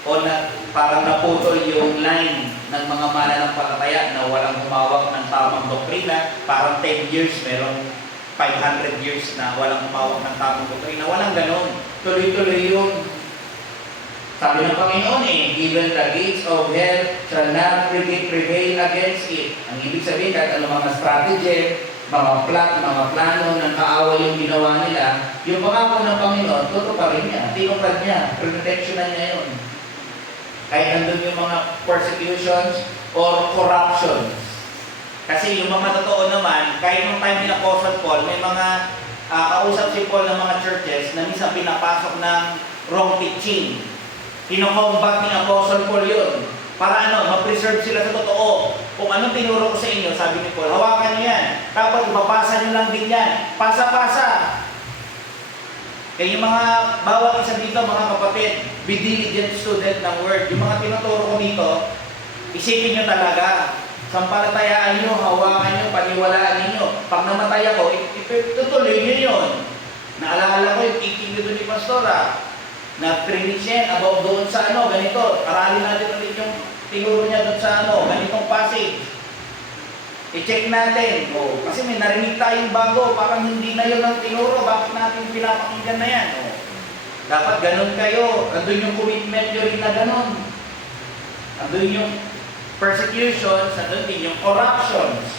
o na parang naputol yung line ng mga mananampalataya na walang humawak ng tamang doktrina. Parang 10 years, merong 500 years na walang humawak ng tamang doktrina. Walang ganon. Tuloy-tuloy yun. Sabi ng Panginoon even the gates of hell shall not prevail against it. Ang ibig sabihin, kahit ano mga strategy, mga plano ng kaaway yung ginawa nila, yung pangako ng Panginoon, tutuparin niya, tinupad niya, protectionan niya yun. Kahit nandun yung mga persecutions or corruptions. Kasi yung mga totoo naman, kahit nung time ni Apostle Paul, may mga kausap si Paul ng mga churches na minsan pinapasok ng wrong teaching. Kino-combat ni Apostle Paul yun. Para ma-preserve sila sa totoo. Kung anong tinuro ko sa inyo, sabi ni Paul, hawakan niyo yan. Tapos ipapasa niyo lang din yan. Pasa-pasa. Kaya yung mga bawat isa dito, mga kapatid, be diligent student ng Word. Yung mga tinuturo ko dito, isipin nyo talaga. Sampalatayaan nyo, hawakan nyo, paniwalaan ninyo. Pag namatay ako, itutuloy nyo yun. Naalala ko yung teaching dito ni Pastora, na preach yan about doon sa ganito. Aralin natin ulit yung tinuro niya doon sa ganitong passage. I-check natin. Kasi may narinig tayong bago, parang hindi na yun ang tinuro, bakit natin pinapakinggan na yan? Dapat ganun kayo. Andun yung commitment nyo rin na ganun. Andun yung persecutions, andun din yung corruptions.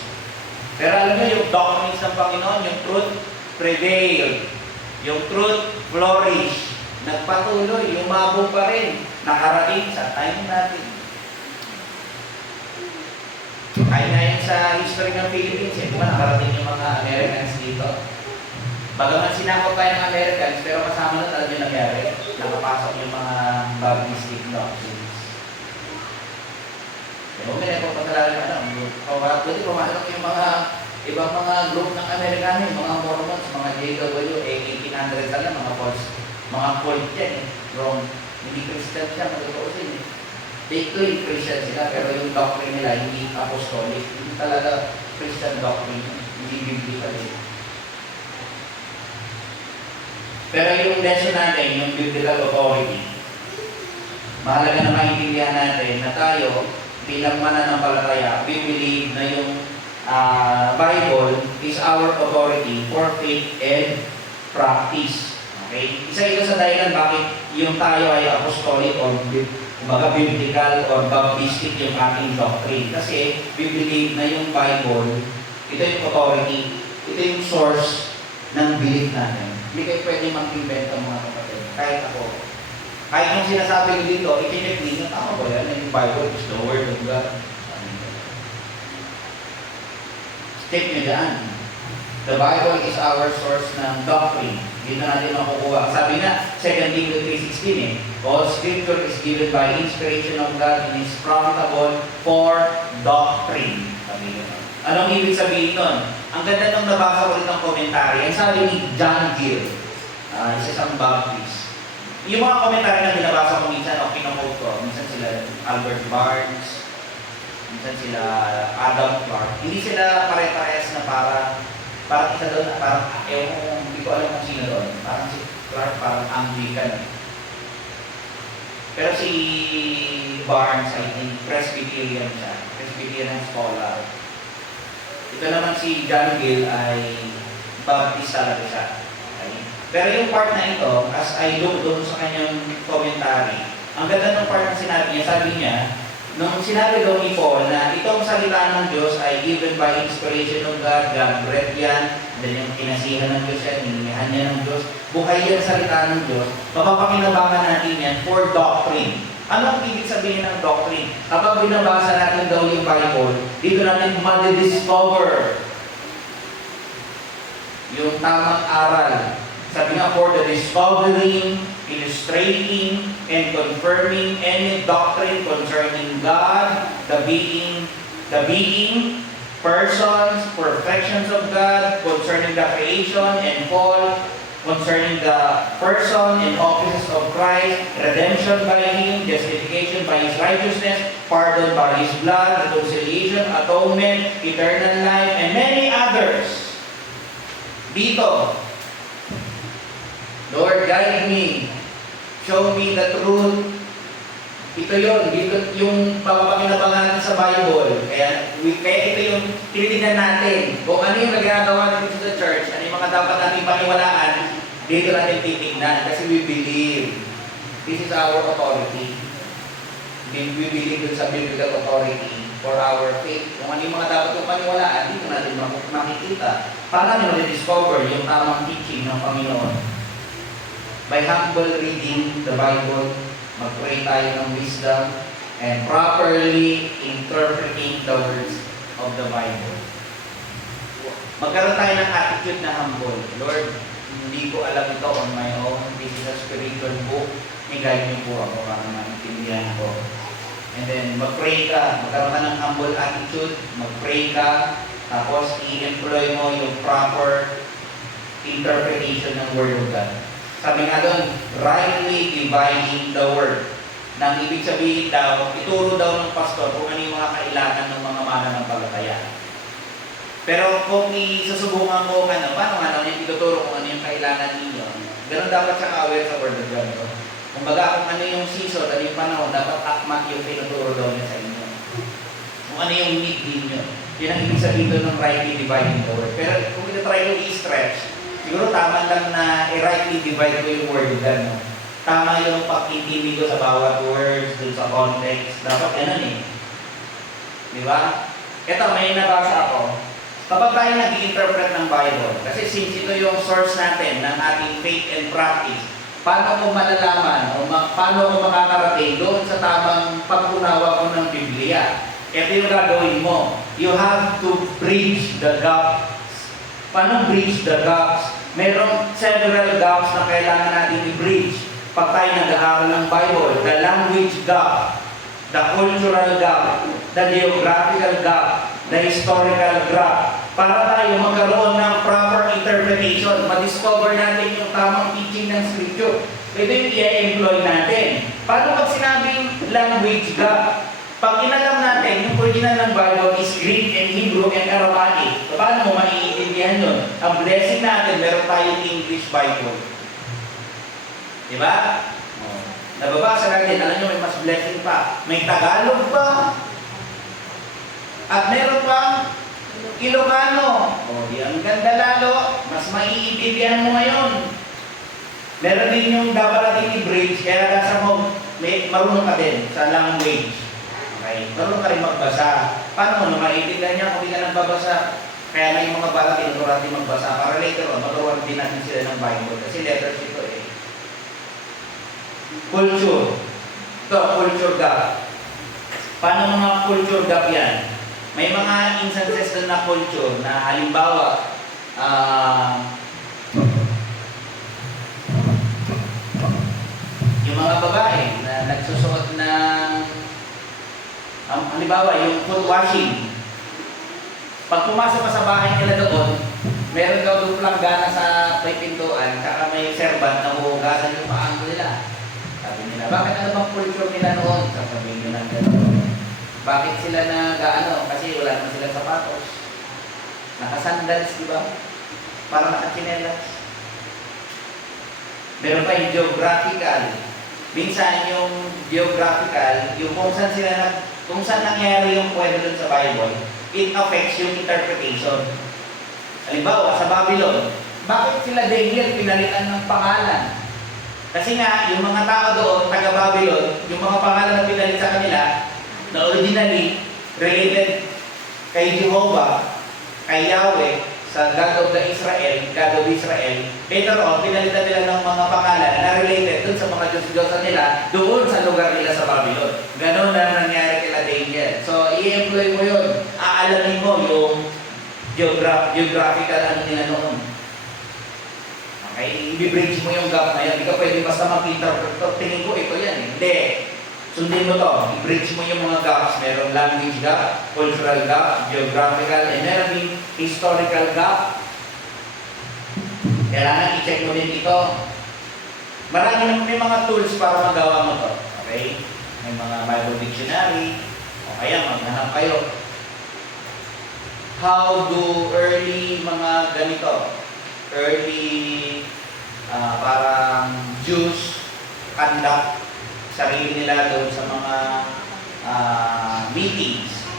Pero alam nyo, yung doctrines ng Panginoon, yung truth prevailed. Yung truth flourished. Nagpatuloy, umabot pa rin. Nakarating sa time natin. Kaya ngayon sa history ng Philippines, di ba nakarating yung mga Americans dito? Bagaman sinakot tayo ng Americans, pero kasama na talaga yung nangyari. Nakapasok yung mga Baptistic doctrines. Pero huwag na po pasalarin pwede pumasok yung mga ibang mga group ng Amerikano, yung mga Mormons, mga JW, 1800 lang, mga cult yan wrong. Hindi Christian siya, matutuusin They claim Christian sila, pero yung doctrine nila hindi apostolic. Hindi talaga Christian doctrine, hindi biblical. Pero yung lesson natin, yung biblical authority, mahalaga na maintindihan natin na tayo, bilang mananampalataya, we believe na yung Bible is our authority for faith and practice. Okay? Isa ito sa dahilan bakit yung tayo ay apostolic or biblical or baptistic yung ating doctrine. Kasi we believe na yung Bible, ito yung authority, ito yung source ng belief natin. Hindi kayo pwede mag-invent ang mga kapatid. Kahit ako. Kahit yung sinasabi ko dito, itinip ninyo, tama ba yan? Yung Bible is the Word of God. Step nyo dyan. The Bible is our source ng doctrine. Dito natin makukuha. Sabi nga, 2 Timothy 3:16 all scripture is given by inspiration of God and is profitable for doctrine. Anong ibig sabihin nun? Ang ganda nung nabasa ko rin ng komentary. Ang sabi ni John Gill, isa siyang Baptist. Yung mga komentary na binabasa ko minsan o kinokote ko, minsan sila Albert Barnes, minsan sila Adam Clark. Hindi sila pare-parehas na parang isa doon, parang hindi ko alam kung sino doon. Parang si Clark, parang Anglican. Pero si Barnes, I think, Presbyterian siya. Presbyterian scholar. Ito naman si John Gill ay Baptist talaga siya. Okay? Pero yung part na ito, as I look doon sa kanyang commentary, ang ganda ng part na sinabi niya, sabi niya, nung sinabi daw ni Paul na itong salita ng Diyos ay given by inspiration of God, God breathed yan, then yung kinasihan ng Diyos yan, hinimihan niya ng Diyos, buhay yan salita ng Diyos, mapapakinabangan natin yan for doctrine. Anong ibig sabihin ng doctrine? Kapag binabasa natin daw yung Bible, dito natin madidiscover yung tamang aral. Sabi nga, for the discovering, illustrating, and confirming any doctrine concerning God, the being, persons, perfections of God, concerning the creation and fall, concerning the person and offices of Christ, redemption by Him, justification by His righteousness, pardon by His blood, reconciliation, atonement, eternal life, and many others. Dito, Lord, guide me. Show me the truth. Ito yun. Dito yung papapakinabangan sa Bible. Kaya ito yung tinitingnan natin. Kung ano yung nagagawa dito sa church, ano yung mga dapat natin paniwalaan, dito natin titignan. Kasi we believe. This is our authority. We believe dun sa biblical authority for our faith. Kung ano yung mga dapat yung paniwalaan, dito natin makikita. Para natin ma-discover yung tamang teaching ng Panginoon. By humble reading the Bible, mag-pray tayo ng wisdom, and properly interpreting the words of the Bible. Magkaroon tayo ng attitude na humble. Lord, hindi ko alam ito on my own. This is a spiritual book. I-guide niyo po ako para maintindihan ko. And then, mag-pray ka. Magkaroon ka ng humble attitude. Mag-pray ka. Tapos, i-employ mo yung proper interpretation ng Word of God. Sabi nga doon, rightly dividing the word. Nang ibig sabihin daw, ituro daw ng pastor kung ano yung mga kailangan ng mga mananampalataya. Pero kung isusubukan mo, paano nga naman yung ituturo kung ano yung kailangan ninyo, ganun dapat siya ka-aware sa word of God. Kumbaga, kung ano yung season, ano yung panahon, dapat akmat yung pinuturo daw niya sa inyo. Kung ano yung need ninyo. Yun ang ibig sabihin doon ng rightly dividing the word. Pero kung ito-try yung i-stretch, siguro tama lang na i-rightly divide ko yung word of God. No? Tama yung pag-intindi ko sa bawat words, dun sa context. Dapat ganun eh. Di ba? Ito, may nabasa ako. Kapag tayo nag-i-interpret ng Bible, kasi since ito yung source natin ng ating faith and practice, paano ko malalaman o paano ko makakarating doon sa tamang pag-unawa ko ng Biblia? Ito yung gagawin mo. You have to bridge the gap. Paano bridge the gaps? Merong several gaps na kailangan natin i-bridge. Pag tayo nag-aaral ng Bible, the language gap, the cultural gap, the geographical gap, the historical gap, para tayo magkaroon ng proper interpretation, ma-discover natin yung tamang teaching ng Scripture. Ito yung i-employ natin. Paano pag sinabing language gap? Pag inalam natin, yung original ng Bible is Greek and Hebrew and Aramaic. Paano mo maiintindihan yun? Ang blessing natin, meron tayong English Bible. Diba? Nababasa natin, alam nyo, may mas blessing pa. May Tagalog pa. At meron pa Ilocano. Di ang ganda lalo. Mas maiintindihan mo ngayon. Meron din yung dapat natin i-bridge, kaya nasa mo, marunong ka din sa language. Okay? Marunong ka rin magbasa. Paano mo na maiintindihan niya kung hindi ka nagbabasa? Kaya may mga bata tinuturo natin magbasa para later on, maturuan din natin sila ng Bible. Kasi letters ito eh. Culture. Ito, culture gap. Paano mga culture gap yan? May mga instances doon na culture na halimbawa, yung mga babae na nagsusuot ng halimbawa, yung foot washing. Pag pumasok ka sa bahay nila doon, meron daw doon planggana sa may pintuan, saka may servant na huhugasan yung paang nila. Sabi nila, bakit ano bang culture nila noon? Sasabihin nyo lang gano'n. Bakit sila nag-ano? Kasi wala naman sila sapatos. Nakasandals, di ba? Para nakachinelas. Meron pa yung geographical. Minsan yung geographical, yung kung saan nangyari yung kwento dun sa Bible, it affects yung interpretation. Halimbawa, sa Babylon, bakit sila Daniel pinalitan ng pangalan? Kasi nga, yung mga tao doon, taga-Babylon, yung mga pangalan na pinalit sa kanila, na originally related kay Jehovah, kay Yahweh, sa God of Israel, later on, pinalitan nila ng mga pangalan na related dun sa mga Diyos-Diyosan nila, doon sa lugar nila sa Babylon. Ganon na nangyari kila Daniel. So, i-employ mo yun. Aalamin mo yung geographical ano nila noon. Okay? I-bridge mo yung gap na yan. Hindi ka pwede basta mag-interpret. Tingin ko, ito yan eh. Hindi. Sundin mo to. I-bridge mo yung mga gaps. Merong language gap, cultural gap, geographical, and meron din historical gap. Kailangan i-check mo din ito. May mga tools para magawa mo to. Okay? May mga Bible dictionary. O kaya maghanap kayo. How do early mga ganito, parang Jews conduct sarili nila doon sa mga meetings.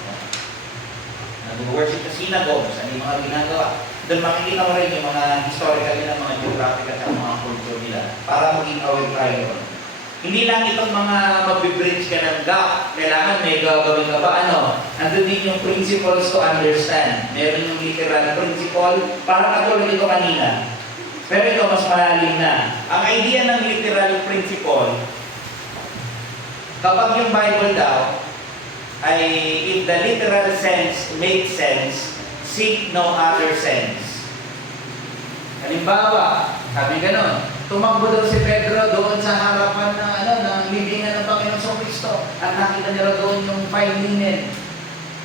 Nag-worship sa synagogues, ano yung mga ginagawa. Doon makikita mo rin yung mga historical nila, mga geographical at mga culture nila para maging aware tayo. Hindi lang itong mga mag-bridge ka ng gap. Kailangan may gagawin ka ba? Nandun din yung principles to understand. Meron yung literal principle, parang katulad ito kanina. Pero ito mas malalim na. Ang idea ng literal principle, kapag yung Bible daw, ay if the literal sense makes sense, seek no other sense. Halimbawa, sabi ganon, tumakbo daw si Pedro doon sa harapan ng libingan ng Panginoong Kristo at nakita niya doon yung fine linen.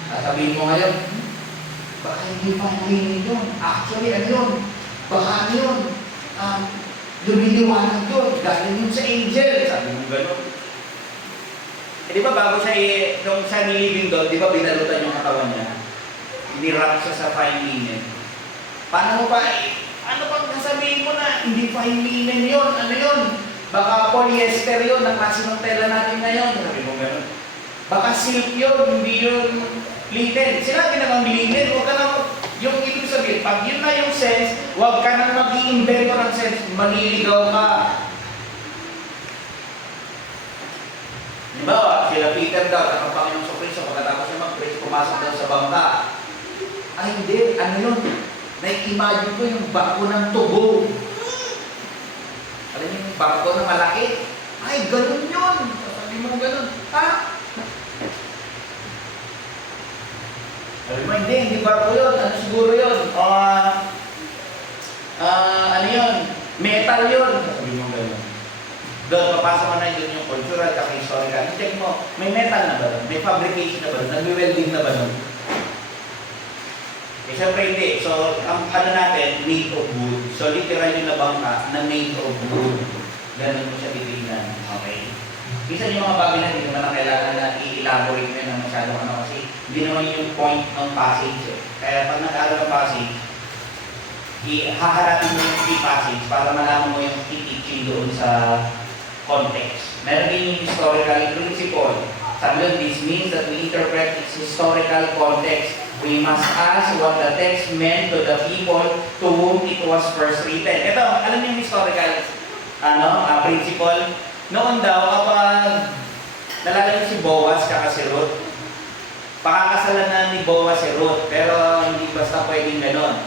Sabihin mo ngayon, baka hindi fine linen yun. Actually, ano yun? Baka ano yun? Lumiliwanag yun. Galing yun sa angel. Sabi mo gano'n. Di ba bago siya nung siya nilibing doon, di ba binalutan yung katawan niya? Inirap siya sa fine linen. Paano mo pa ano pang nasabihin mo na hindi fine linen yun? Ano yun? Baka polyester yun, ang klase ng tela natin ngayon. Sabi mo gano'n. Baka silk yun, hindi yun linen. Sinabi namang linen, huwag ka na, yung ibig sabihin, pag yun na yung sense, huwag ka na mag-i-invento ng sense, maliligaw ka. Diba, sila Peter daw, ang Panginoong Kristo, pagkatapos siya mag-preach, pumasok daw sa bangka. Ay hindi, ano yun? Na-imagine ko yung barko ng tubo. Alam niyo yung barko na malaki? Ay, ganun yun. Sabi mo ganun. Ha? Sabi mo, hindi barko yun. Ano siguro yun? Ano yun? Metal yun. Sabi mo ganun. Doon, papasok mo na yun yung cultural at historical. Check mo, may metal na ba doon? May fabrication na ba doon? Nag-welding na ba doon? Eh, syempre hindi. So, ang natin, made of wood. So, literal yung nabangka na made of wood. Ganun mo siya titignan. Okay? Minsan yung mga bagay na hindi naman na kailangan na i-elaborate mo na masyadong kasi hindi naman yung point ng passage. Kaya pag nag-aaral ng passage, haharapin mo yung key passage para malaman mo yung key teaching doon sa context. Meron din yung historical principle. Sabi doon, this means that we interpret its historical context. We must ask what the text meant to the people to whom it was first written. Ito, alam niyo yung historical principle? Noon daw, kapag nalala niyo si Boaz kaka si Ruth, pakakasalan na ni Boaz si Ruth, pero hindi basta pwedeng ganon.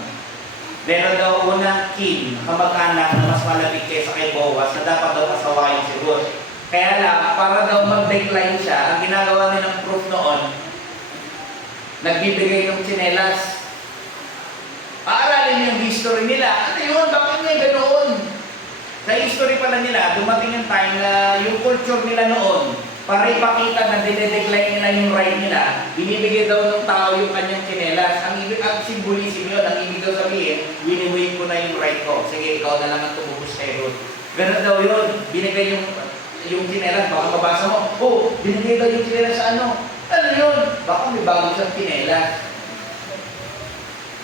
Meron daw unang kin, kamag-anak na mas malapit kaysa kay Boaz na dapat daw kasawayin si Ruth. Kaya lang, para daw mag-decline siya, ang ginagawa nilang proof noon, nagbibigay ng tsinelas. Paaralin yung history nila. Ano yun? Bakit nga ganoon? Sa history pala nila, dumating yung time na yung culture nila noon, para ipakita na dinedecline nila yung right nila, binibigay daw ng tao yung kanyang tsinelas. Ang symbolism yun, ang ibig daw sabihin, wini-win ko na yung right ko. Sige, ikaw na lang ang tumubos kay Ruth. Ganun daw yun. Binigay yung tsinelas, baka mabasa mo, binigay daw yung tsinelas sa ano? Ano yun? Baka may bago siyang tsinelas.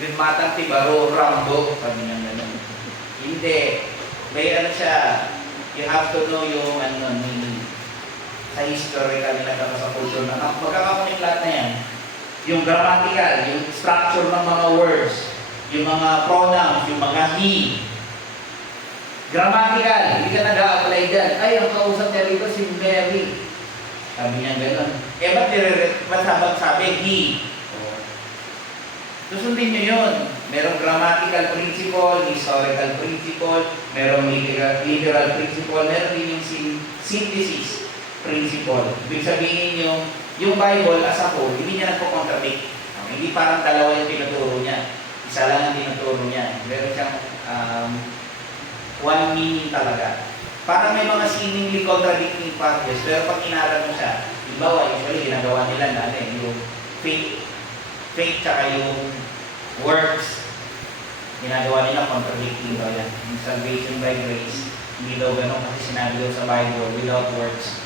With matang tibaro, Rambo, sabi niya gano'n. Hindi. May ano siya, you have to know yung ano, meaning. Sa historical nila tapos sa culture na magkakakunik lahat na yan. Yung grammatical, yung structure ng mga words, yung mga pronouns, yung mga he. Grammatical, hindi ka nag-a-apply dyan. Ay, ang kausap niya rito si Mary. Sabi niya gano'n. Ba't habang sabi, he? Susundin niyo yun. Merong grammatical principle, historical principle, merong literal principle, meron din yung synthesis principle. Ibig sabihin yung Bible as a whole, hindi niya nagpo-contradict. Okay? Hindi parang dalawa yung tinuturo niya. Isa lang ang tinuturo niya. Meron siyang one meaning talaga. Parang may mga seemingly contradicting passages, pero pag inaral mo siya, halimbawa, usually ginagawa nila na yung faith tsaka yung works, ginagawa nila contradicting daw yan. Yung salvation by grace, hindi daw ganun kasi sinabi daw sa Bible, without works,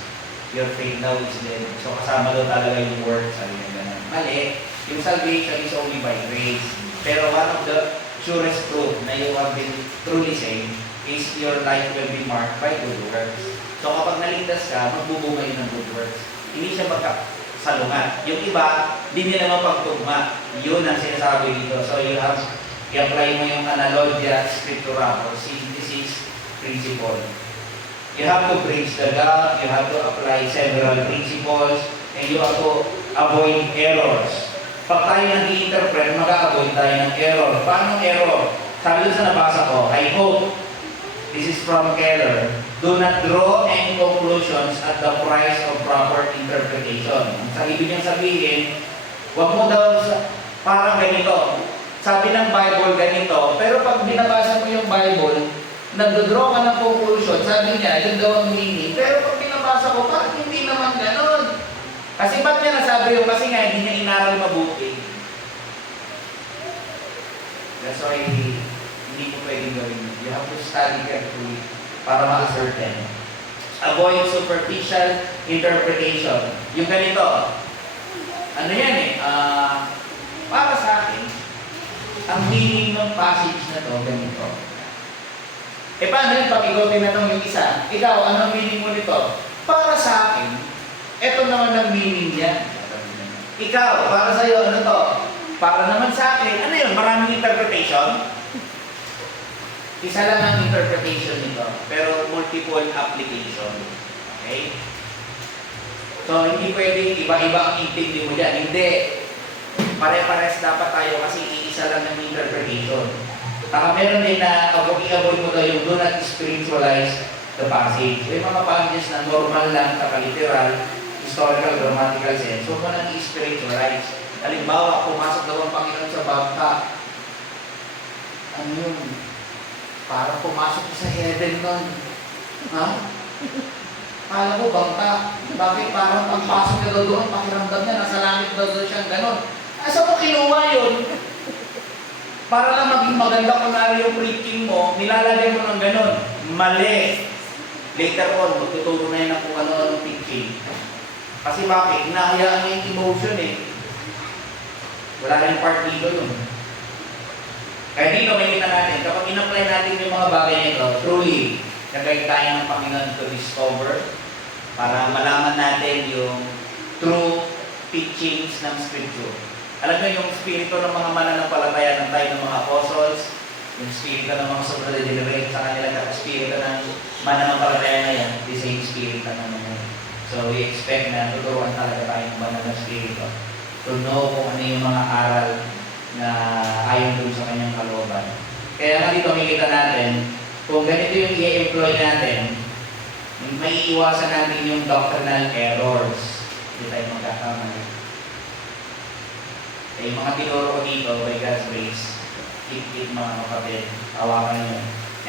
your faith now is dead. So kasama daw talaga yung works, sabi niya ganun. Mali, yung salvation is only by grace. Pero one of the surest truth na you have been truly saved is your life will be marked by good works. So kapag naligtas ka, magbubungay ng good works. Hindi siya magkasalungat. Yung iba, hindi nila mapagtugma. Yun ang sinasabi dito. So you have, i-apply mo yung analogia scriptura or synthesis principle. You have to bridge the gap, you have to apply several principles, and you have to avoid errors. Pag tayo nag-i-interpret, mag-a-avoid tayo ng error. Paano error? Sabi doon sa nabasa ko, I hope, this is from Keller, do not draw any conclusions at the price of proper interpretation. Sa ibig niyang sabihin, huwag mo daw parang ganito. Sabi ng Bible ganito, pero pag binabasa mo yung Bible, nagdodraw ka ng conclusion, sabi niya, yun daw ang meaning. Pero pag binabasa ko, parang hindi naman ganon. Kasi ba't niya nasabi yun? Kasi nga, hindi niya inaral mabuti. That's why, hindi ko pwedeng gawin. You have to study carefully para ma-ascertain. Avoid superficial interpretation. Yung ganito, ano yan para sa akin, ang meaning ng passage na to, ganito. Paano yun pag ikaw tinanong yung isa? Ikaw, anong meaning mo nito? Para sa akin, eto naman ang meaning niya. Ikaw, para sa'yo, ano to? Para naman sa akin, ano yun? Maraming interpretation? Isa lang ang interpretation nito, pero multiple application. Okay? So, hindi pwedeng iba-iba ang intindi mo dyan. Hindi. Pare-pares dapat tayo kasi iisa lang ng interpretation. Meron din na avoid mo daw yung do not spiritualize the passage. May mga passages na normal lang, literal, historical, grammatical sense. So, mo nang i-spiritualize. Halimbawa, pumasok daw ang Panginoon sa bangka. Ano yun? Parang pumasok sa heaven nun. Ha? Kala ko bangka. Bakit parang pagpasok niya daw doon, pakiramdam niya, nasa langit daw siyang ganon. Asa mo kinuha yun? Para lang maging maganda kunwari yung preaching mo, nilalagay mo ng ganon. Mali. Later on, magtuturo na yun kung ano-ano preaching. Kasi bakit? Hinahayaan niya yung emotion Wala na yung part dito yun. Kaya dito may kita natin, kapag in-apply natin yung mga bagay nito, truly, nagay tayo ng Panginoon to discover para malaman natin yung true teachings ng Scripture. Alam nyo, yung spirito ng mga mananampalataya ng tayo ng mga apostles, yung spirito ng mga sobrang generate sa kanila, at spirito ng mananampalataya na yan, the same spirit na naman. So we expect na tuturuan talaga tayo ng banal na spirito to know kung ano yung mga aral na ayon dun sa kanyang kalooban. Kaya nga dito makikita natin, kung ganito yung i-employ natin, may iwasan natin yung doctrinal errors. Hindi tayo magkakamali. Yung mga tinuro ko dito, by God's grace, keep mga kapatid, hawakan nyo.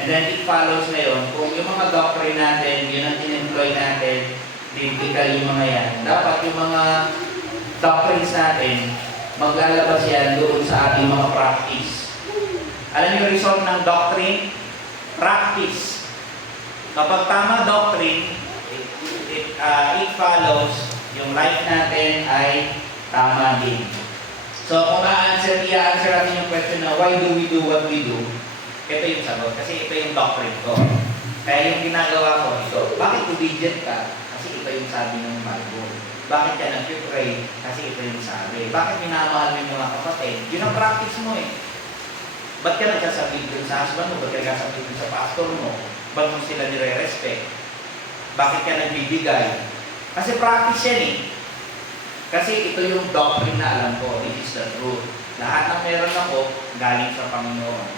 And then it follows na yun, kung yung mga doctrine natin, yun ang in-employ natin, biblical yung mga yan, dapat yung mga doctrines natin, maglalabas yan doon sa ating mga practice. Alam niyo yung result ng doctrine? Practice. Kapag tama doctrine, it follows, yung life natin ay tama din. So kung i-answer natin yung question na why do we do what we do, ito yung sagot. Kasi ito yung doctrine ko. Kaya yung ginagawa ko ito, bakit obedient ka? Kasi ito yung sabi ng Bible. Bakit ka nag-pray? Kasi ito yung sabi. Bakit minamahal mo yung mga kapatid? Yun ang practice mo eh. Ba't ka nagsasabi dun sa husband mo? Ba't ka nagsasabi dun sa pastor mo? Ba't mo sila nire-respect? Bakit ka nagbibigay? Kasi practice yan eh. Kasi ito yung doctrine na alam ko. This is the truth. Lahat ng meron ako, galing sa Panginoon.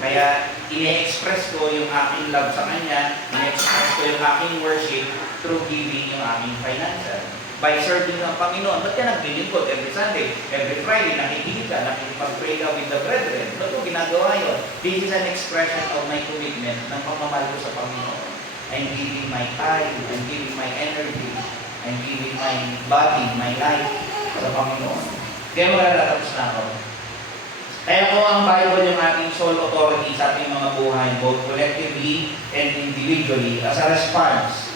Kaya, ini-express ko yung aking love sa Kanya, ini-express ko yung aking worship through giving yung aking financial. By serving ng Panginoon, ba't ka naglilingkod every Sunday, every Friday, nakikinig ka, nakikipag-pray ka with the brethren? Ba't ko ginagawa yun? This is an expression of my commitment ng pagmamahal ko sa Panginoon. I'm giving my time, I'm giving my energy, I'm giving my body, my life sa Panginoon. Kaya maglalapos na ako. Kaya ko ang Bible yung ating sole authority sa ating mga buhay, both collectively and individually, as a response.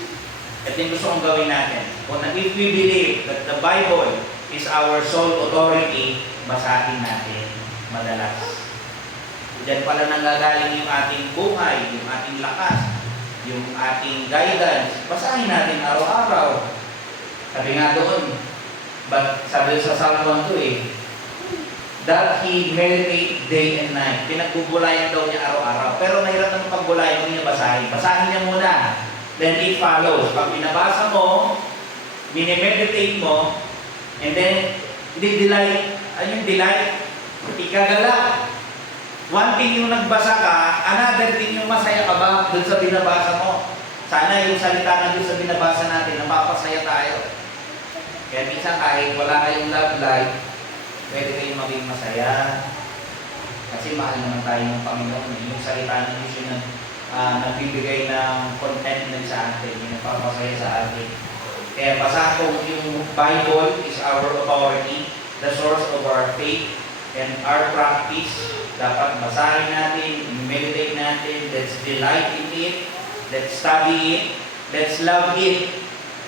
At yung gusto kong gawin natin. Kung if we believe that the Bible is our sole authority, basahin natin madalas. Diyan pala nanggagaling yung ating buhay, yung ating lakas, yung ating guidance. Basahin natin araw-araw. Sabi nga doon, sabi sa Psalm 1:2 eh, that he meditate day and night. Pinagbubulayan daw niya araw-araw. Pero mahirap naman pagbulayan kung niya basahin. Basahin niya muna. Then it follows. Pag binabasa mo, minimeditate mo, and then, delight. Ano yung delight? Ikagala. One thing yung nagbasa ka, another thing yung masaya ka ba dun sa binabasa mo. Sana yung salita na dun sa binabasa natin, napapasaya tayo. Kaya minsan kahit wala kayong love life, pwede kayong maging masaya. Kasi mahal naman tayo ng Panginoon. Yung salita ng Diyos yung nagbibigay ng contentment sa atin, yung nagpapasaya sa atin. Kaya basa ko yung Bible is our authority, the source of our faith and our practice. Dapat basahin natin, meditate natin, let's delight in it, let's study it, let's love it.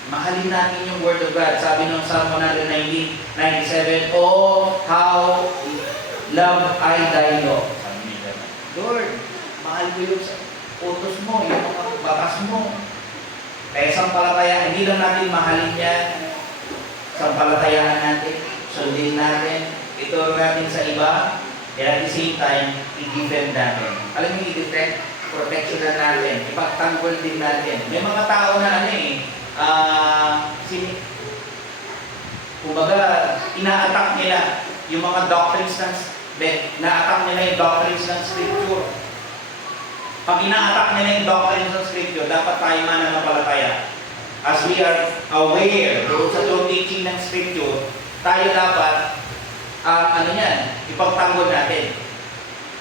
Mahalin natin yung Word of God. Sabi ng Psalm 119:97, oh, how love I thy law. Sabi niya, Lord, mahal ko yung utos mo, yung mga batas mo. Kaya sampalataya, hindi lang natin mahalin yan, sampalatayahan natin, sundin natin, ito natin sa iba, and at the same time, i-defend natin. Alam mo yung i-defend? Protection na natin, ipagtanggol din natin. May mga tao na kumbaga, ina-attack nila yung mga doctrines na-attack nila yung doctrines ng Scripture. Pag ina-attack nila yung doctrines ng Scripture, dapat tayo mananampalataya. As we are aware doon sa true teaching ng Scripture, tayo dapat, ipagtanggol natin,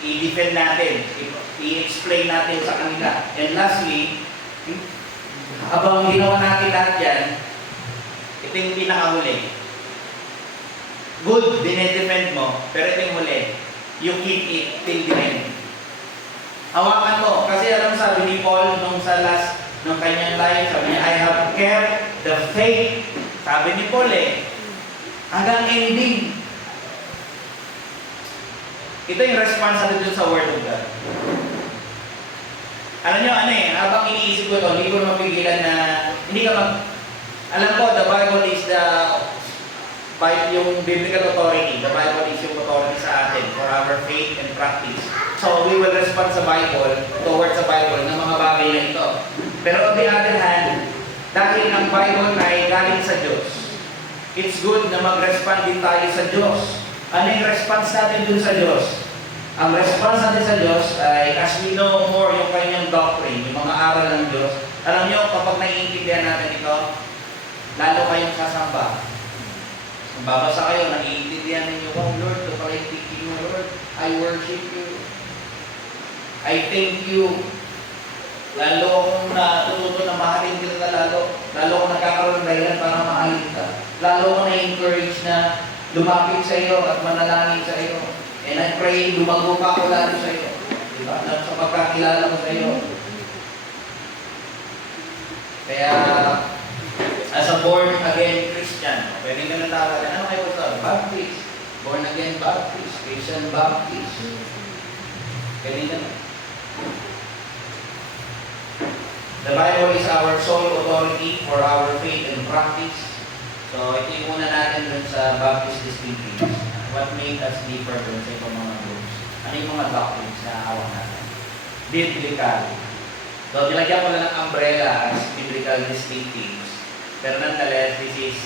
i-defend natin, i-explain natin sa kanila. And lastly, habang ginawa natin lahat yan, ito yung pinakahuli. Good, dinedefend mo, pero ito yung huli. You keep it till the end. Hawakan mo. Kasi alam sabi ni Paul nung sa last ng kanyang life, sabi niya, I have kept the faith. Sabi ni Paul hanggang ending. Ito yung response natin sa Word of God. Alam nyo, habang iniisip ko ito, hindi ko mapigilan na, alam ko, the Bible is yung biblical authority. The Bible is yung authority sa atin for our faith and practice. So, we will respond sa Bible, towards the Bible, ng mga bagay na ito. Pero on the other hand, dahil ang Bible ay galing sa Diyos, it's good na mag-respond din tayo sa Diyos. Ano yung response natin dun sa Diyos? Ang response natin sa Diyos ay, as we know more yung kanyang doctrine, yung mga aral ng Diyos, alam nyo, kapag naiintindihan natin ito, lalo kayong sasamba. Kung babasa kayo, naiintindihan ninyo, oh Lord, ito pala yung teaching mo, Lord. I worship you. I thank you. Lalo akong natututo na mahalin kita na lalo. Lalo akong nagkakaroon ng dahilan para mahalin ka. Lalo akong na-encourage na lumapit sa iyo at manalangin sa iyo. And I pray, lumago pa ako lalo sa iyo. Diba? Sa pagkakilala ko sa iyo. Kaya, as a born-again Christian, pwede ka na tawagan. Ano kayo po? Baptist. Born-again Baptist. Christian Baptist. Pwede ka na. The Bible is our sole authority for our faith and practice. So, ito yung muna natin dun sa Baptist distinctives. What made us differ dun sa ibang mga groups? Ano yung mga doctrines na hawak natin? Biblical. So, nilagyan ko na ng umbrella as biblical distinctives. Pero nonetheless, this is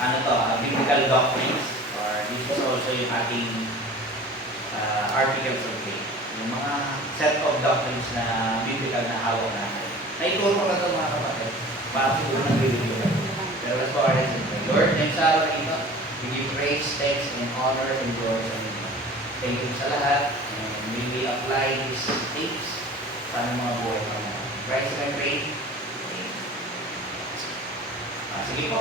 biblical doctrines, or this is also yung ating articles of faith. Yung mga set of doctrines na biblical na hawak natin. Naituro ko na ito mga kapatid. Para siguro ng biblical. Pero let's go ahead and pray. Lord, next araw na ito, we give praise, thanks, and honor and glory sa inyo. Thank you sa lahat. And may we apply these things sa aming mga buhay pa na. Christ, I pray. Sige po.